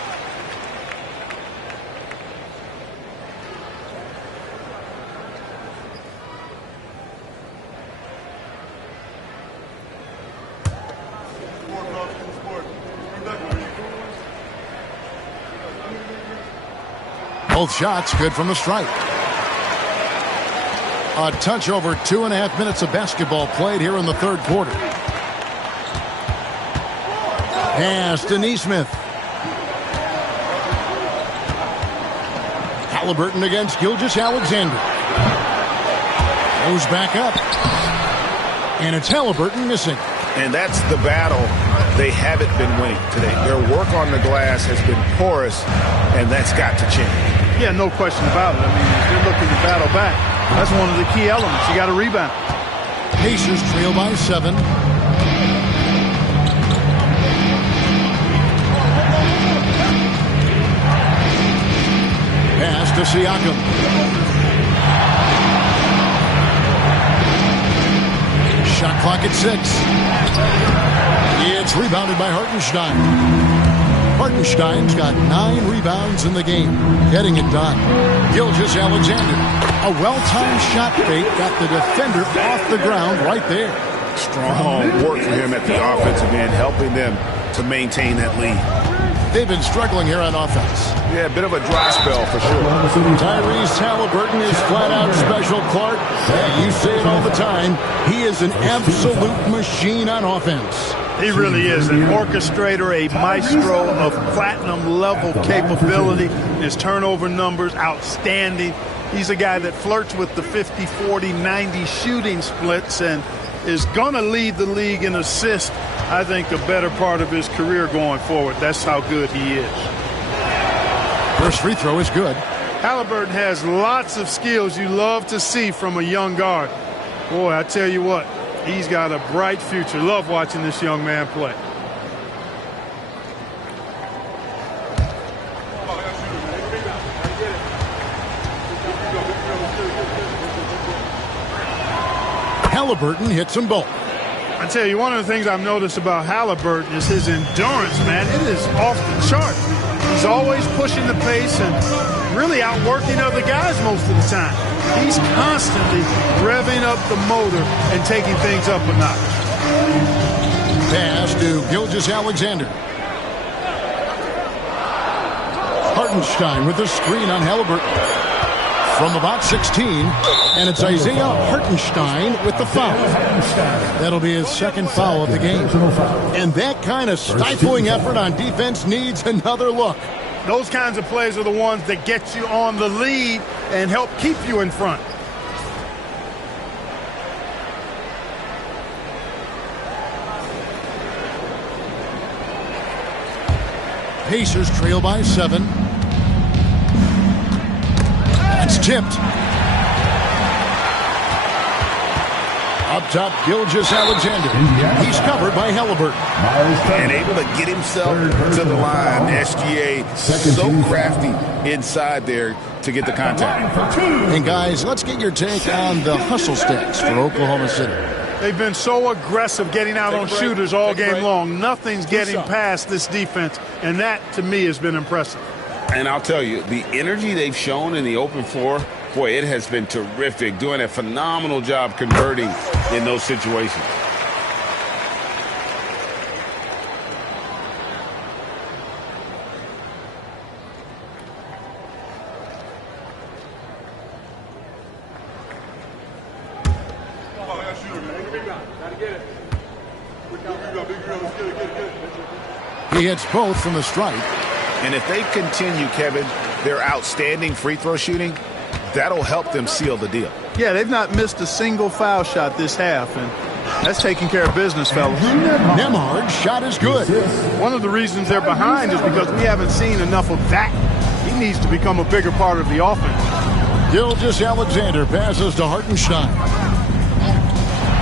Both shots good from the stripe. A touch over 2.5 minutes of basketball played here in the 3rd quarter. Pass to Neesmith. Halliburton against Gilgeous-Alexander. Goes back up. And it's Halliburton missing. And that's the battle they haven't been winning today. Their work on the glass has been porous, and that's got to change. Yeah, no question about it. I mean, if you're looking to battle back, that's one of the key elements. You got to rebound. Pacers trail by 7. Pass to Siakam. Shot clock at 6. It's rebounded by Hartenstein. Hartenstein's got 9 rebounds in the game, getting it done. Gilgeous-Alexander, a well-timed shot fake, got the defender off the ground right there. Strong work for him at the offensive end, helping them to maintain that lead. They've been struggling here on offense. Yeah, a bit of a dry spell for sure. Tyrese Halliburton is flat-out special, Clark. You say it all the time. He is an absolute machine on offense. He really is an orchestrator, a maestro of platinum-level capability. His turnover numbers, outstanding. He's a guy that flirts with the 50, 40, 90 shooting splits and is going to lead the league in assists, I think, a better part of his career going forward. That's how good he is. First free throw is good. Halliburton has lots of skills you love to see from a young guard. Boy, I tell you what, he's got a bright future. Love watching this young man play. Halliburton hits them both. I tell you, one of the things I've noticed about Halliburton is his endurance, man. It is off the chart. He's always pushing the pace and really outworking other guys most of the time. He's constantly revving up the motor and taking things up a notch. Pass to Gilgeous-Alexander. Hartenstein with the screen on Halliburton. From about 16, and it's Isaiah Hartenstein with the foul. That'll be his second foul of the game. And that kind of stifling effort on defense needs another look. Those kinds of plays are the ones that get you on the lead and help keep you in front. Pacers trail by 7. It's tipped. Up top, Gilgeous-Alexander. He's covered by Halliburton. And able to get himself to the line. SGA so crafty inside there to get the contact. And guys, let's get your take on the hustle stats for Oklahoma City. They've been so aggressive getting out on shooters all game long. Nothing's getting past this defense, and that, to me, has been impressive. And I'll tell you, the energy they've shown in the open floor boy, it has been terrific, doing a phenomenal job converting in those situations. He hits both from the stripe. And if they continue, Kevin, their outstanding free throw shooting, that'll help them seal the deal. Yeah, they've not missed a single foul shot this half, and that's taking care of business, fellas. Nembhard's shot is good. One of the reasons they're behind is because we haven't seen enough of that. He needs to become a bigger part of the offense. Gilgeous-Alexander passes to Hartenstein.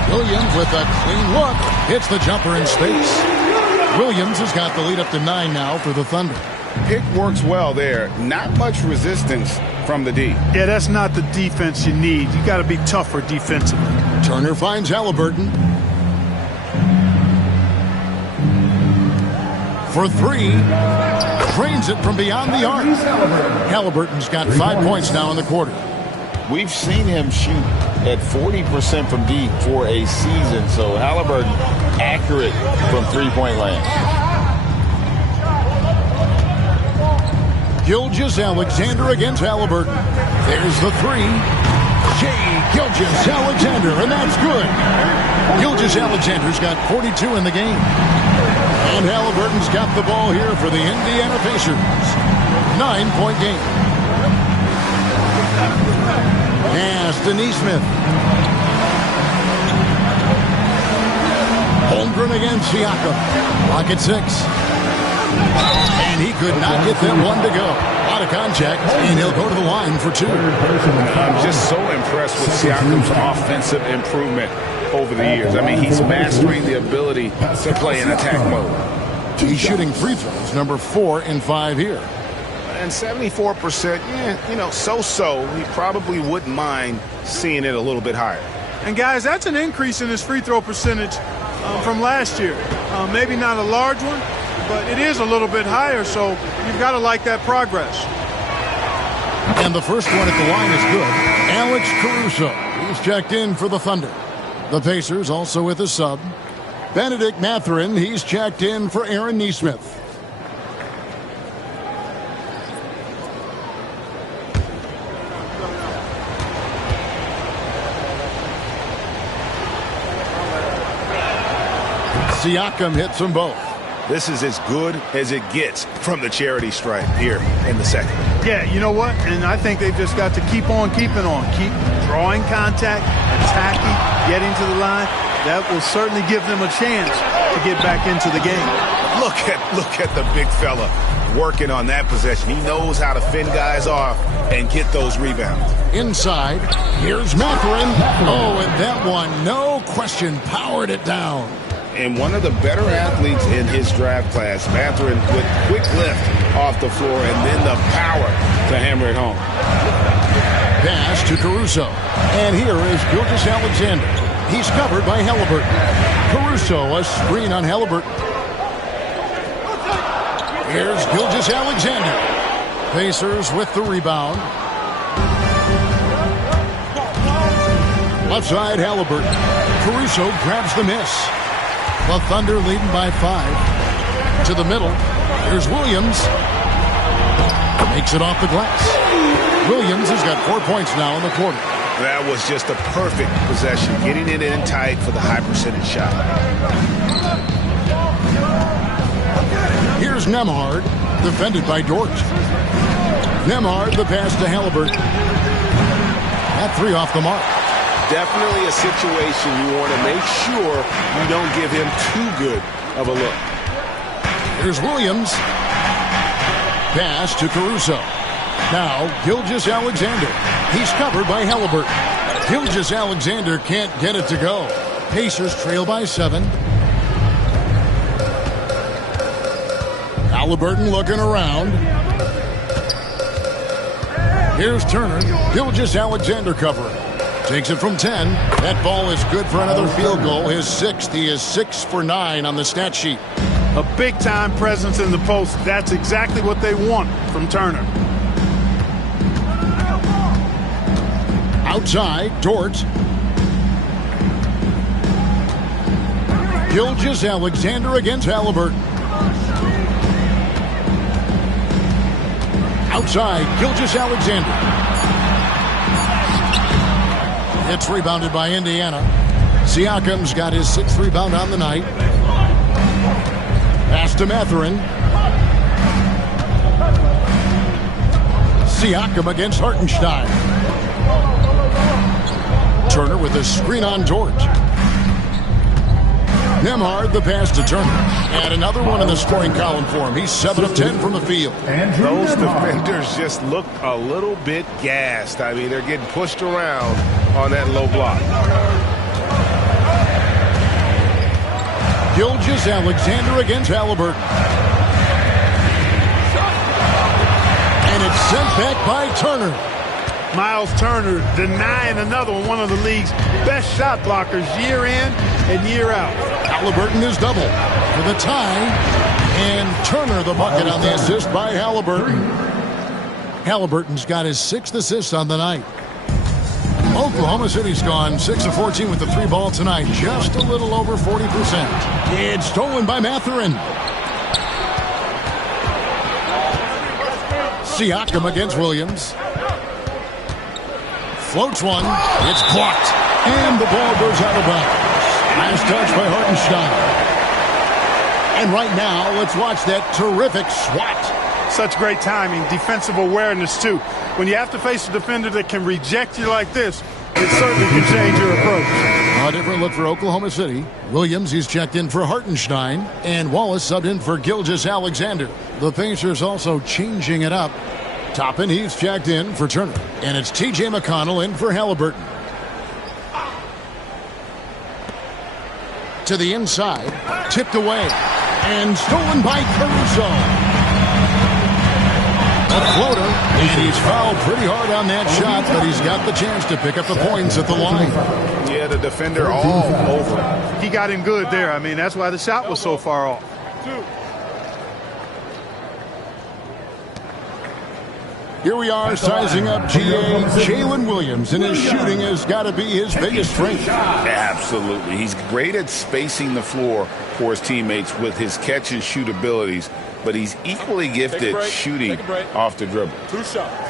Williams with a clean look. Hits the jumper in space. Williams has got the lead up to 9 now for the Thunder. Pick works well there. Not much resistance from the D. Yeah, that's not the defense you need. You got to be tougher defensively. Turner finds Halliburton. For 3. Drains it from beyond the arc. Halliburton's got 5 points now in the quarter. We've seen him shoot at 40% from deep for a season, so Halliburton accurate from three-point land. Gilgeous-Alexander against Halliburton. There's the 3. Gilgeous-Alexander, and that's good. Gilgeous-Alexander's got 42 in the game. And Halliburton's got the ball here for the Indiana Pacers. 9-point game. Pass to Neesmith. Holmgren against Siakam. Clock at 6. And he could not get that one to go. Out of contact, and he'll go to the line for 2. I'm just so impressed with Siakam's offensive improvement over the years. I mean, he's mastering the ability to play in attack mode. He's shooting free throws, number 4 and 5 here. And 74%, so-so. He probably wouldn't mind seeing it a little bit higher. And, guys, that's an increase in his free throw percentage from last year. Maybe not a large one, but it is a little bit higher, so you've got to like that progress. And the first one at the line is good. Alex Caruso. He's checked in for the Thunder. The Pacers also with a sub. Benedict Mathurin, he's checked in for Aaron Neesmith. Siakam hits them both. This is as good as it gets from the charity stripe here in the second. Yeah, you know what? And I think they've just got to keep on keeping on. Keep drawing contact, attacking, getting to the line. That will certainly give them a chance to get back into the game. Look at the big fella working on that possession. He knows how to fend guys off and get those rebounds. Inside, here's Mathurin. Oh, and that one, no question, powered it down. And one of the better athletes in his draft class, Mathurin, with quick lift off the floor and then the power to hammer it home. Pass to Caruso. And here is Gilgeous-Alexander. He's covered by Halliburton. Caruso, a screen on Halliburton. Here's Gilgeous-Alexander. Pacers with the rebound. Left side, Halliburton. Caruso grabs the miss. The Thunder leading by 5. To the middle. Here's Williams. Makes it off the glass. Williams has got 4 points now in the quarter. That was just a perfect possession, getting it in tight for the high percentage shot. Here's Nembhard, defended by Dort. Nembhard, the pass to Halliburton. That 3 off the mark. Definitely a situation you want to make sure you don't give him too good of a look. Here's Williams. Pass to Caruso. Now, Gilgeous-Alexander. He's covered by Halliburton. Gilgeous-Alexander can't get it to go. Pacers trail by 7. Halliburton looking around. Here's Turner. Gilgeous-Alexander covering. Takes it from 10. That ball is good for another field goal. His 6th. He is 6 for 9 on the stat sheet. A big-time presence in the post. That's exactly what they want from Turner. Outside, Dort. Gilgeous-Alexander against Halliburton. Outside, Gilgeous-Alexander. It's rebounded by Indiana. Siakam's got his 6th rebound on the night. Pass to Mathurin. Siakam against Hartenstein. Turner with a screen on Dort. Nembhard, the pass to Turner. And another one in the scoring column for him. He's 7 of 10 from the field. Those defenders just look a little bit gassed. I mean, they're getting pushed around on that low block. Gilgeous-Alexander against Halliburton. And it's sent back by Turner. Miles Turner denying another one of the league's best shot blockers year in and year out. Halliburton is double for the tie. And Turner the bucket on the assist by Halliburton. Halliburton's got his 6th assist on the night. Oklahoma City's gone 6 of 14 with the 3 ball tonight. Just a little over 40%. It's stolen by Mathurin. Siakam against Williams. Floats one. It's blocked. And the ball goes out of bounds. Last touch by Hartenstein. And right now, let's watch that terrific swat. Such great timing, defensive awareness, too. When you have to face a defender that can reject you like this, it certainly can change your approach. A different look for Oklahoma City. Williams, he's checked in for Hartenstein. And Wallace subbed in for Gilgeous-Alexander. The Pacers also changing it up. Toppin, he's checked in for Turner. And it's T.J. McConnell in for Halliburton. To the inside. Tipped away. And stolen by Caruso. A floater, and he's fouled pretty hard on that shot, but he's got the chance to pick up the points at the line. Yeah, the defender all over. He got him good there. I mean, that's why the shot was so far off. Here we are sizing up GA Jalen Williams, and his shooting has got to be his biggest strength. Absolutely. He's great at spacing the floor for his teammates with his catch and shoot abilities, but he's equally gifted shooting off the dribble. 2 shots.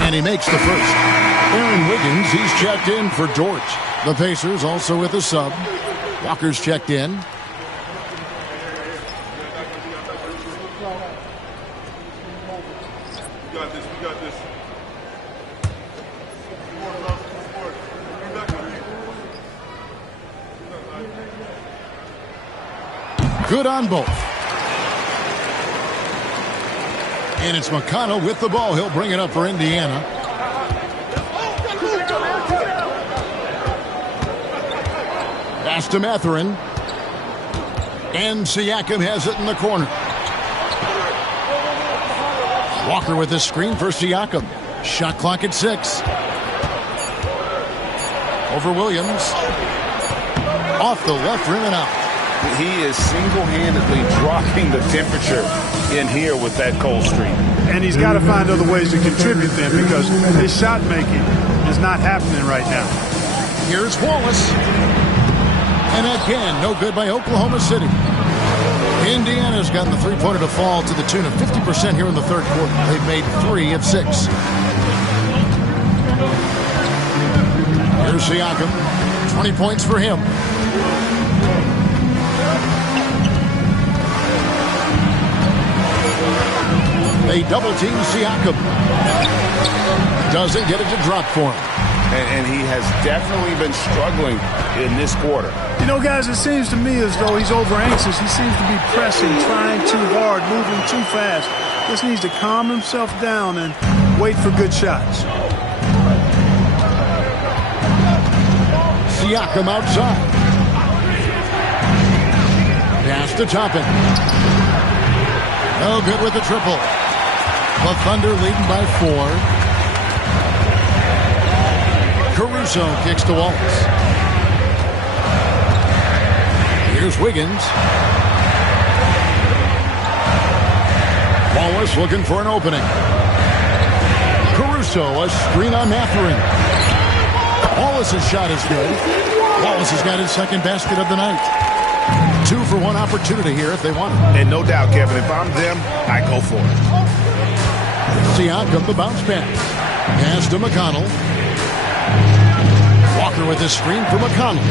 And he makes the first. Aaron Wiggins, he's checked in for Dort. The Pacers also with a sub. Walker's checked in. Good on both. And it's McConnell with the ball. He'll bring it up for Indiana. Pass to Mathurin. And Siakam has it in the corner. Walker with the screen for Siakam. Shot clock at 6. Over Williams. Off the left rim and out. He is single-handedly dropping the temperature in here with that cold streak. And he's got to find other ways to contribute then, because his shot making is not happening right now. Here's Wallace. And again, no good by Oklahoma City. Indiana's gotten the three-pointer to fall to the tune of 50% here in the third quarter. They've made 3 of 6. Here's Siakam. 20 points for him. They double-team Siakam. Doesn't get it to drop for him. And he has definitely been struggling in this quarter. You know, guys, it seems to me as though he's over-anxious. He seems to be pressing, trying too hard, moving too fast. Just needs to calm himself down and wait for good shots. Siakam outside. Pass to Toppin. No good with the triple. The Thunder leading by 4. Caruso kicks to Wallace. Wiggins. Wallace looking for an opening. Caruso, a screen on Mathurin. Wallace's shot is good. Wallace has got his second basket of the night. 2 for 1 opportunity here if they want it. And no doubt, Kevin, if I'm them, I go for it. Siakam, the bounce pass. Pass to McConnell. Walker with his screen for McConnell.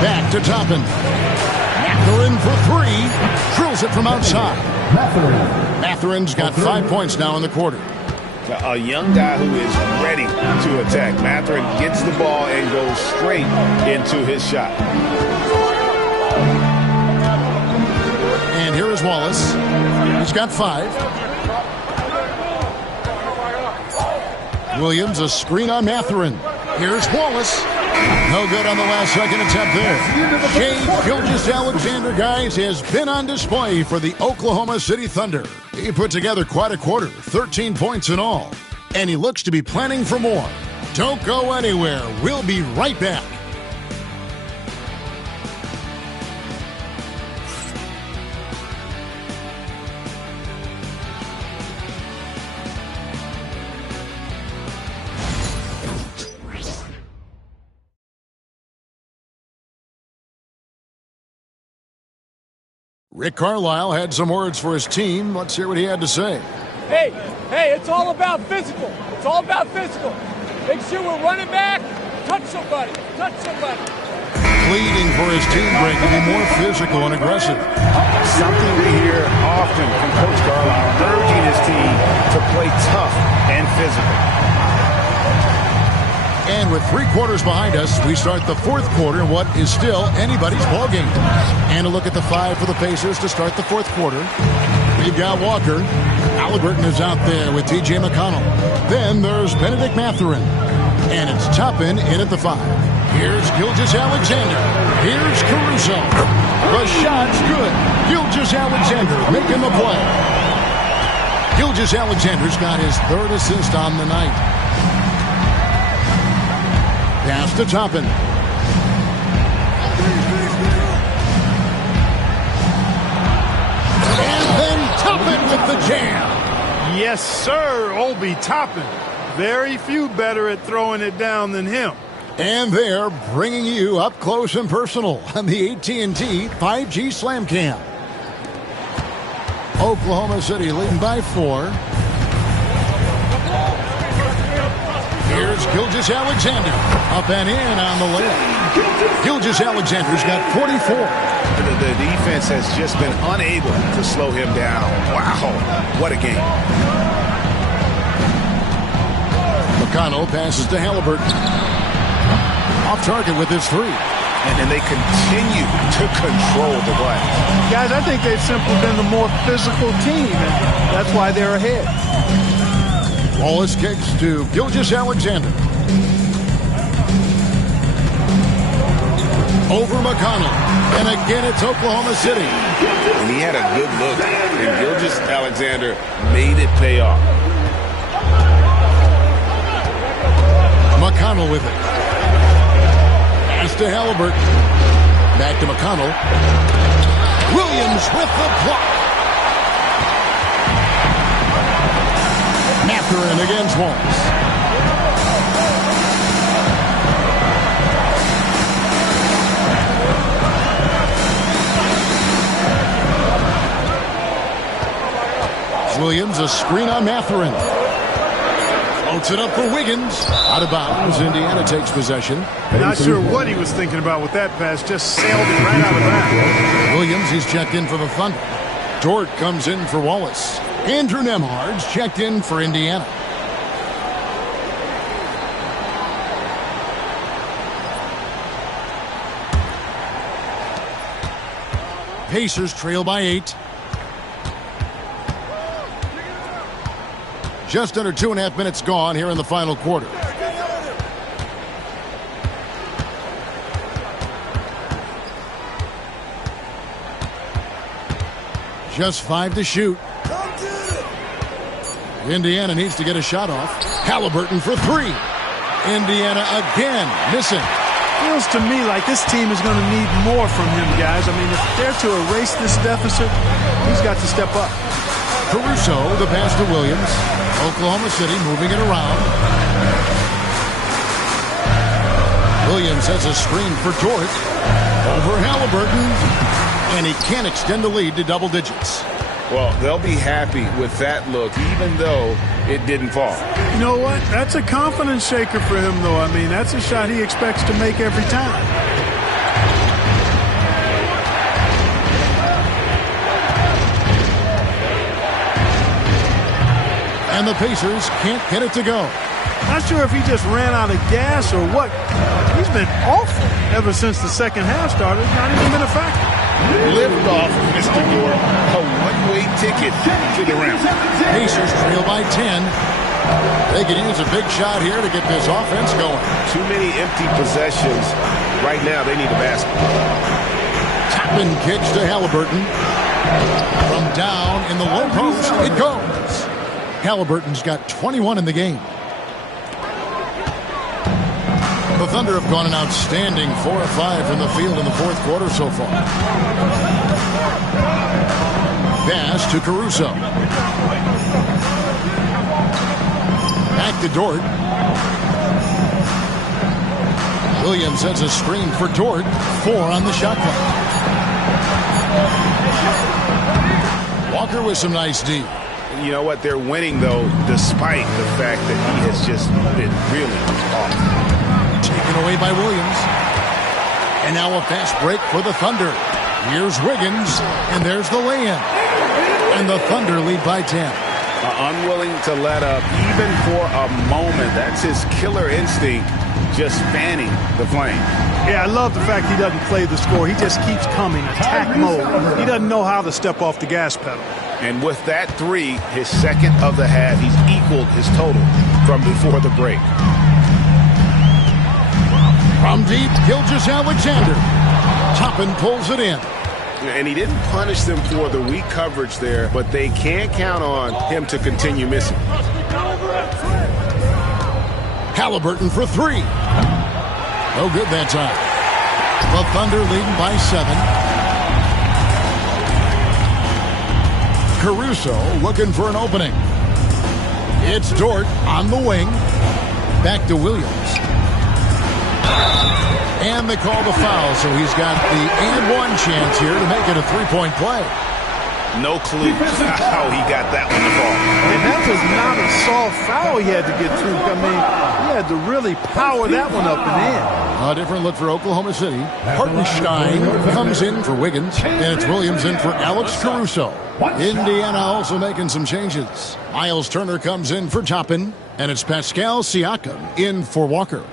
Back to Toppin. Mathurin for 3. Drills it from outside. Mathurin's got 5 points now in the quarter. A young guy who is ready to attack. Mathurin gets the ball and goes straight into his shot. And here is Wallace. He's got 5. Williams, a screen on Mathurin. Here's Wallace. No good on the last second attempt there. Shai Gilgeous-Alexander, guys, has been on display for the Oklahoma City Thunder. He put together quite a quarter, 13 points in all. And he looks to be planning for more. Don't go anywhere. We'll be right back. Rick Carlisle had some words for his team. Let's hear what he had to say. Hey, it's all about physical. It's all about physical. Make sure we're running back. Touch somebody. Pleading for his team break to be more physical and aggressive. Something we hear often from Coach Carlisle, urging his team to play tough and physical. And with 3 quarters behind us, we start the 4th quarter in what is still anybody's ballgame. And a look at the 5 for the Pacers to start the 4th quarter. We've got Walker. Halliburton is out there with T.J. McConnell. Then there's Benedict Mathurin. And it's Toppin in at the 5. Here's Gilgeous-Alexander. Here's Caruso. The shot's good. Gilgeous-Alexander making the play. Gilgeous-Alexander's got his 3rd assist on the night. Pass to Toppin. And then Toppin with the jam. Yes, sir, Obi Toppin. Very few better at throwing it down than him. And they're bringing you up close and personal on the AT&T 5G Slam Cam. Oklahoma City leading by 4. Here's Gilgeous-Alexander. Up and in on the layup. Gilgeous-Alexander's got 44. The defense has just been unable to slow him down. Wow, what a game. McConnell passes to Halliburton. Off target with his 3. And then they continue to control the glass. Guys, I think they've simply been the more physical team, and that's why they're ahead. Wallace kicks to Gilgeous-Alexander. Over McConnell. And again, it's Oklahoma City. And he had a good look, and Gilgeous-Alexander made it pay off. McConnell with it. Pass to Halliburton. Back to McConnell. Williams with the block. Mathurin against Wallace. Williams, a screen on Mathurin. Floats it up for Wiggins. Out of bounds. Indiana takes possession. Not sure what he was thinking about with that pass. Just sailed it right out of that. Williams, he's checked in for the Thunder. Dort comes in for Wallace. Andrew Nembhard's checked in for Indiana. Pacers trail by 8. Just under 2.5 minutes gone here in the final quarter. Just 5 to shoot. Indiana needs to get a shot off. Halliburton for 3. Indiana again missing. feels to me like this team is going to need more from him, guys. I mean, if they're to erase this deficit, he's got to step up. Caruso, the pass to Williams. Oklahoma City moving it around. Williams has a screen for Dort. Over Halliburton. And he can't extend the lead to double digits. Well, they'll be happy with that look, even though it didn't fall. You know what? That's a confidence shaker for him, though. I mean, that's a shot he expects to make every time. And the Pacers can't get it to go. Not sure if he just ran out of gas or what. He's been awful ever since the second half started. Not even been a factor. Lift off, Mr. Gore. A one-way ticket to the rim. Pacers trail by 10. They can use a big shot here to get this offense going. Too many empty possessions. Right now, they need a basket. Toppin kicks to Halliburton. From down in the low post, it goes. Halliburton's got 21 in the game. The Thunder have gone an outstanding 4 of 5 from the field in the fourth quarter so far. Pass to Caruso. Back to Dort. Williams has a screen for Dort. 4 on the shot clock. Walker with some nice D. You know what? They're winning, though, despite the fact that he has just been really awful. Taken away by Williams. And now a fast break for the Thunder. Here's Wiggins, and there's the lay-in. And the Thunder lead by 10. Unwilling to let up, even for a moment. That's his killer instinct, just fanning the flame. Yeah, I love the fact he doesn't play the score. He just keeps coming, attack mode. He doesn't know how to step off the gas pedal. And with that three, his second of the half, he's equaled his total from before the break. From deep, Gilgeous-Alexander. Toppin pulls it in. And he didn't punish them for the weak coverage there, but they can't count on him to continue missing. Halliburton for 3. No good that time. The Thunder leading by 7. Caruso looking for an opening. It's Dort on the wing. Back to Williams. And they call the foul, so he's got the and one chance here to make it a three-point play. No clue how he got that one to fall. And that was not a soft foul he had to get through. I mean, he had to really power that one up and in. A different look for Oklahoma City. Hartenstein comes in for Wiggins, and it's Williams in for Alex Caruso. Indiana also making some changes. Miles Turner comes in for Toppin, and it's Pascal Siakam in for Walker.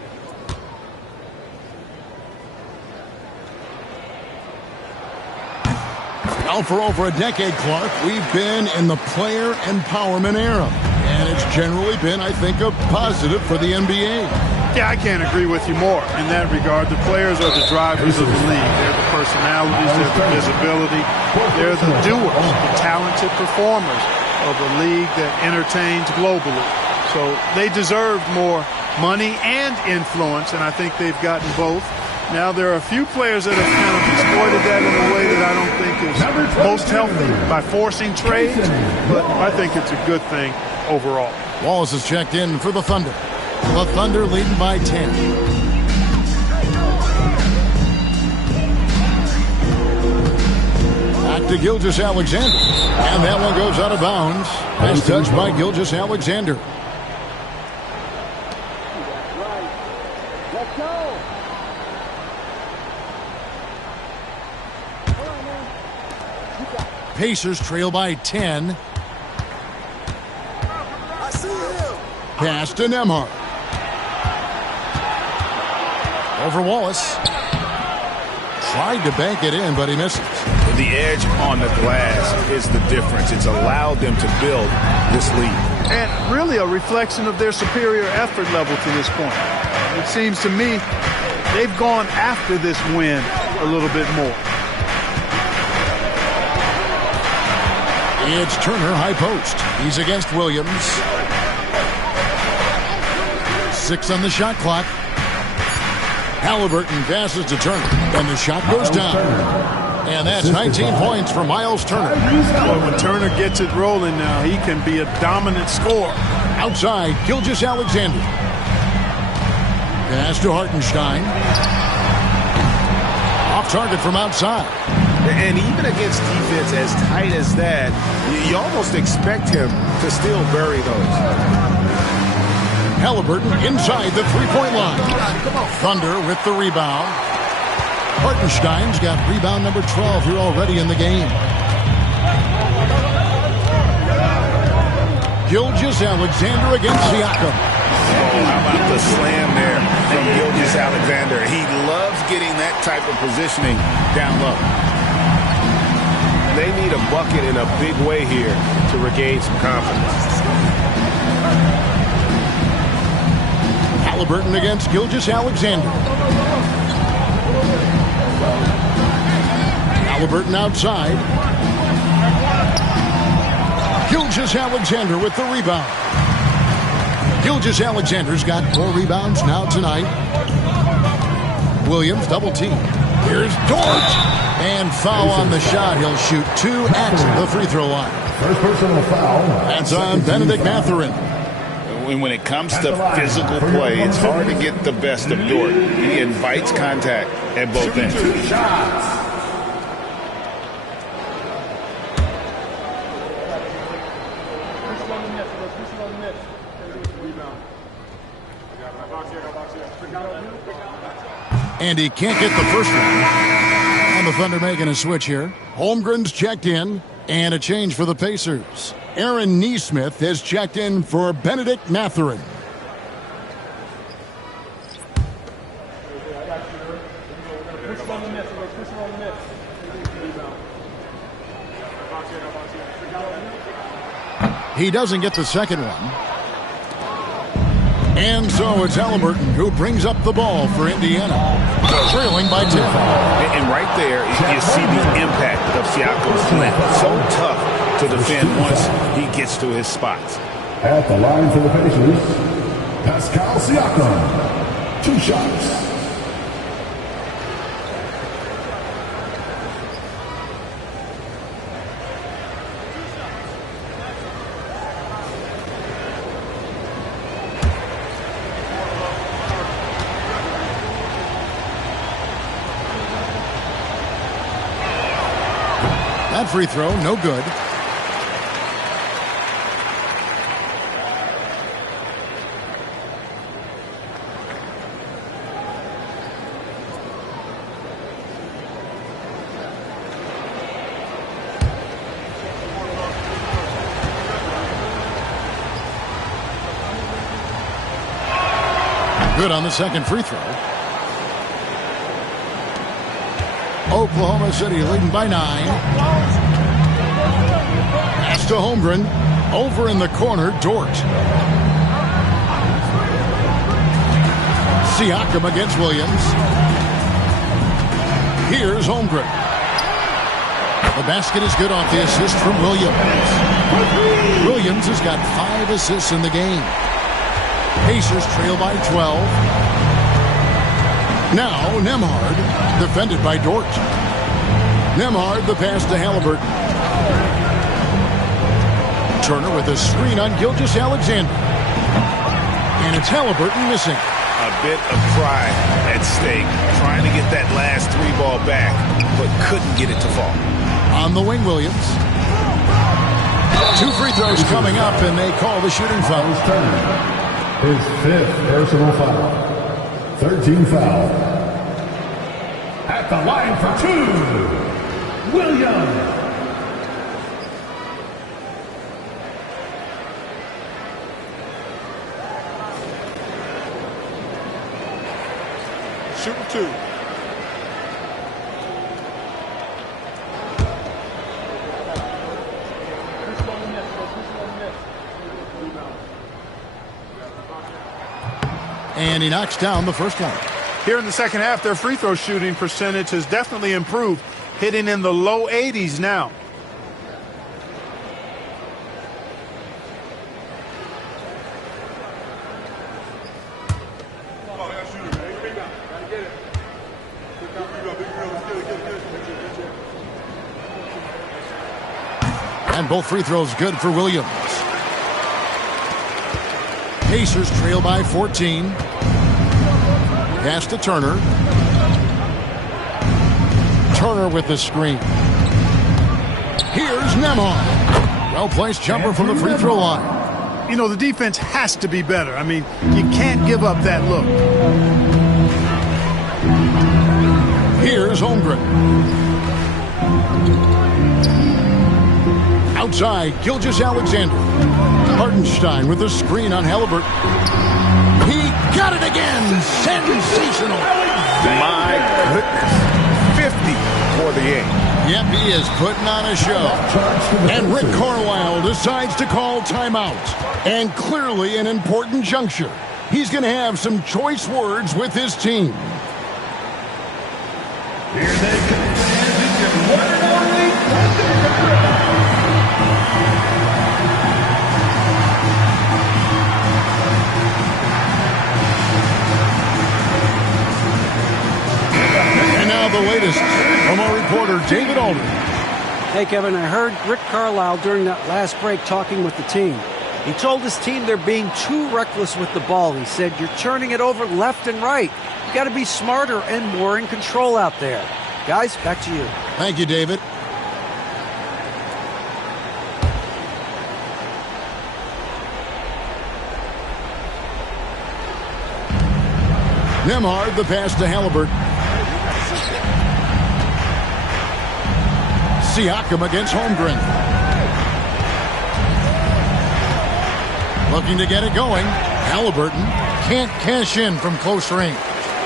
Now for over a decade, Clark, we've been in the player empowerment era. And it's generally been, I think, a positive for the NBA. Yeah, I can't agree with you more in that regard. The players are the drivers of the league. They're the personalities, they're the visibility, they're the doers, the talented performers of a league that entertains globally. So they deserve more money and influence, and I think they've gotten both. Now, there are a few players that have kind of exploited that in a way that I don't think is most healthy by forcing trades, but I think it's a good thing overall. Wallace is checked in for the Thunder. The Thunder leading by 10. Back to Gilgeous-Alexander. And that one goes out of bounds. Nice touch by Gilgeous-Alexander. Pacers trail by 10. Pass to Nembhard. Over Wallace. Tried to bank it in, but he misses. The edge on the glass is the difference. It's allowed them to build this lead. And really a reflection of their superior effort level to this point. It seems to me they've gone after this win a little bit more. It's Turner, high post. He's against Williams. 6 on the shot clock. Halliburton passes to Turner, and the shot goes down. And that's 19 points for Miles Turner. Well, when Turner gets it rolling now, he can be a dominant scorer. Outside, Gilgeous-Alexander. Pass to Hartenstein. Off target from outside. And even against defense as tight as that, you almost expect him to still bury those. Halliburton inside the three-point line. Thunder with the rebound. Hartenstein's got rebound number 12 here already in the game. Gilgeous-Alexander against Siakam. Oh, how about the slam there from Gilgeous-Alexander? He loves getting that type of positioning down low. They need a bucket in a big way here to regain some confidence. Halliburton against Gilgeous-Alexander. Halliburton outside. Gilgeous-Alexander with the rebound. Gilgeous-Alexander's got 4 rebounds now tonight. Williams double team. Here's Dort. And foul on the shot. He'll shoot 2 at the free throw line. First personal foul. That's on Benedict Mathurin. When it comes to physical play, it's hard to get the best of Dort. He invites contact at both ends. 2 shots. And he can't get the first one. And the Thunder making a switch here. Holmgren's checked in. And a change for the Pacers. Aaron Nesmith has checked in for Benedict Mathurin. He doesn't get the second one. And so it's Halliburton who brings up the ball for Indiana. Trailing by 10. And right there, you see the impact of Siakam's slam. So tough to defend once he gets to his spots. At the line for the Pacers, Pascal Siakam. 2 shots. That free throw, no good. Good on the second free throw. Oklahoma City leading by 9. Pass to Holmgren. Over in the corner, Dort. Siakam against Williams. Here's Holmgren. The basket is good off the assist from Williams. Williams has got 5 assists in the game. Pacers trail by 12. Now Nembhard, defended by Dort. Nembhard, the pass to Halliburton. Turner with a screen on Gilgeous-Alexander. And it's Halliburton missing. A bit of pride at stake, trying to get that last 3 ball back, but couldn't get it to fall. On the wing, Williams. 2 free throws coming up, and they call the shooting foul. His 5th personal foul. 13 foul. At the line for 2, Williams. Shooting 2. And he knocks down the first one. Here in the second half, their free throw shooting percentage has definitely improved, hitting in the low 80s now. And both free throws good for Williams. Pacers trail by 14. Pass to Turner. Turner with the screen. Here's Nembhard. Well-placed jumper from the free throw line. You know, the defense has to be better. I mean, you can't give up that look. Here's Holmgren. Outside, Gilgeous-Alexander. Hartenstein with the screen on Halliburton. He got it again. Sensational. My goodness. 50 for the game. Yep, he is putting on a show. And Rick Carlisle decides to call timeout. And clearly an important juncture. He's going to have some choice words with his team. Here they come, fans. It's your one and only Thunder. And now the latest from our reporter, David Aldridge. Hey, Kevin, I heard Rick Carlisle during that last break talking with the team. He told his team they're being too reckless with the ball. He said, you're turning it over left and right. You got to be smarter and more in control out there. Guys, back to you. Thank you, David. Nembhard, the pass to Halliburton. Siakam against Holmgren. Looking to get it going. Halliburton can't cash in from close range.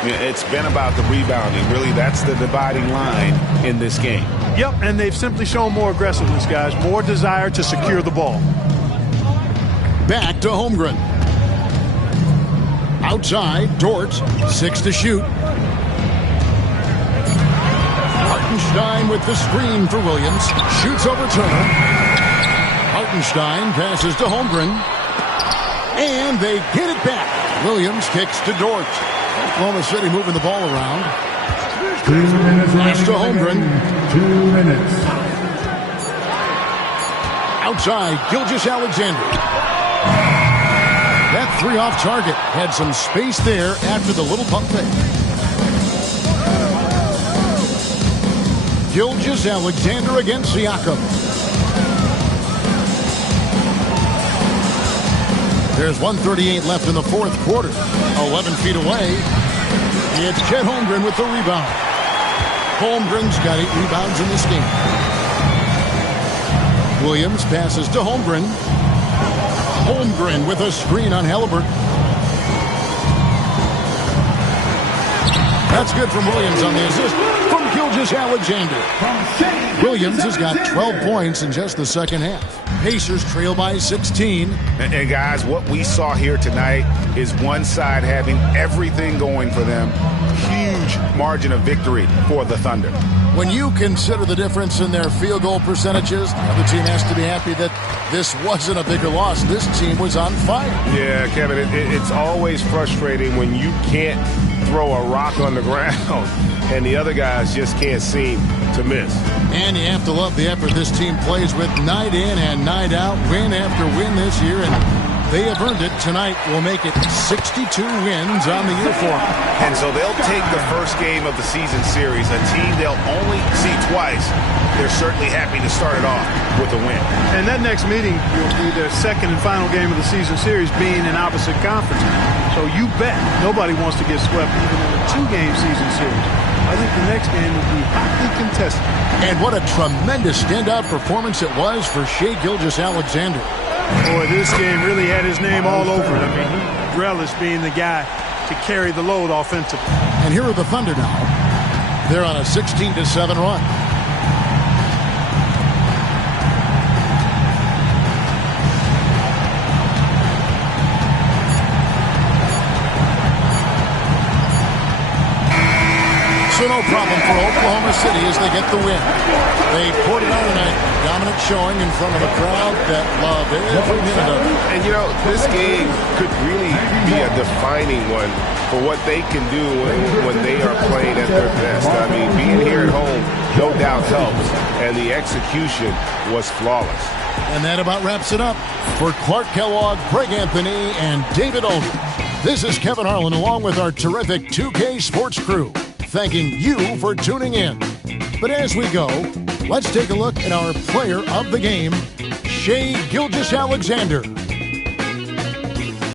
It's been about the rebounding. Really, that's the dividing line in this game. Yep, and they've simply shown more aggressiveness, guys. More desire to secure the ball. Back to Holmgren. Outside, Dort, 6 to shoot. Hartenstein with the screen for Williams. Shoots over Turner. Hartenstein passes to Holmgren. And they get it back. Williams kicks to Dort. Oklahoma City moving the ball around. 2 minutes Pass to Holmgren. 2 minutes. Outside, Gilgeous-Alexander. That three off target. Had some space there after the little pump fake. Gilgeous-Alexander against Siakam. There's 1:38 left in the fourth quarter. 11 feet away. It's Chet Holmgren with the rebound. Holmgren's got 8 rebounds in this game. Williams passes to Holmgren. Holmgren with a screen on Halliburton. That's good from Williams on the assist from Gilgeous-Alexander. Williams has got 12 points in just the second half. Pacers trail by 16. And guys, what we saw here tonight is one side having everything going for them. Huge margin of victory for the Thunder. When you consider the difference in their field goal percentages, the other team has to be happy that this wasn't a bigger loss. This team was on fire. Yeah, Kevin, it's always frustrating when you can't throw a rock on the ground and the other guys just can't seem to miss. And you have to love the effort this team plays with night in and night out, win after win this year, and they have earned it. Tonight will make it 62 wins on the year for them. And so they'll take the first game of the season series, a team they'll only see twice. They're certainly happy to start it off with a win. And that next meeting will be their second and final game of the season series, being in opposite conference. So you bet nobody wants to get swept even in a 2-game season series. I think the next game will be hotly contested. And what a tremendous standout performance it was for Shai Gilgeous-Alexander. Boy, this game really had his name all over it. I mean, he relished being the guy to carry the load offensively. And here are the Thunder now. They're on a 16-7 run. So no problem for Oklahoma City as they get the win. They poured it on tonight. Dominant showing in front of a crowd that loved every minute of it. And, you know, this game could really be a defining one for what they can do when they are playing at their best. I mean, being here at home, no doubt helps. And the execution was flawless. And that about wraps it up. For Clark Kellogg, Greg Anthony, and David Aldridge, this is Kevin Harlan along with our terrific 2K Sports crew, thanking you for tuning in. But as we go, let's take a look at our player of the game, Shai Gilgeous-Alexander.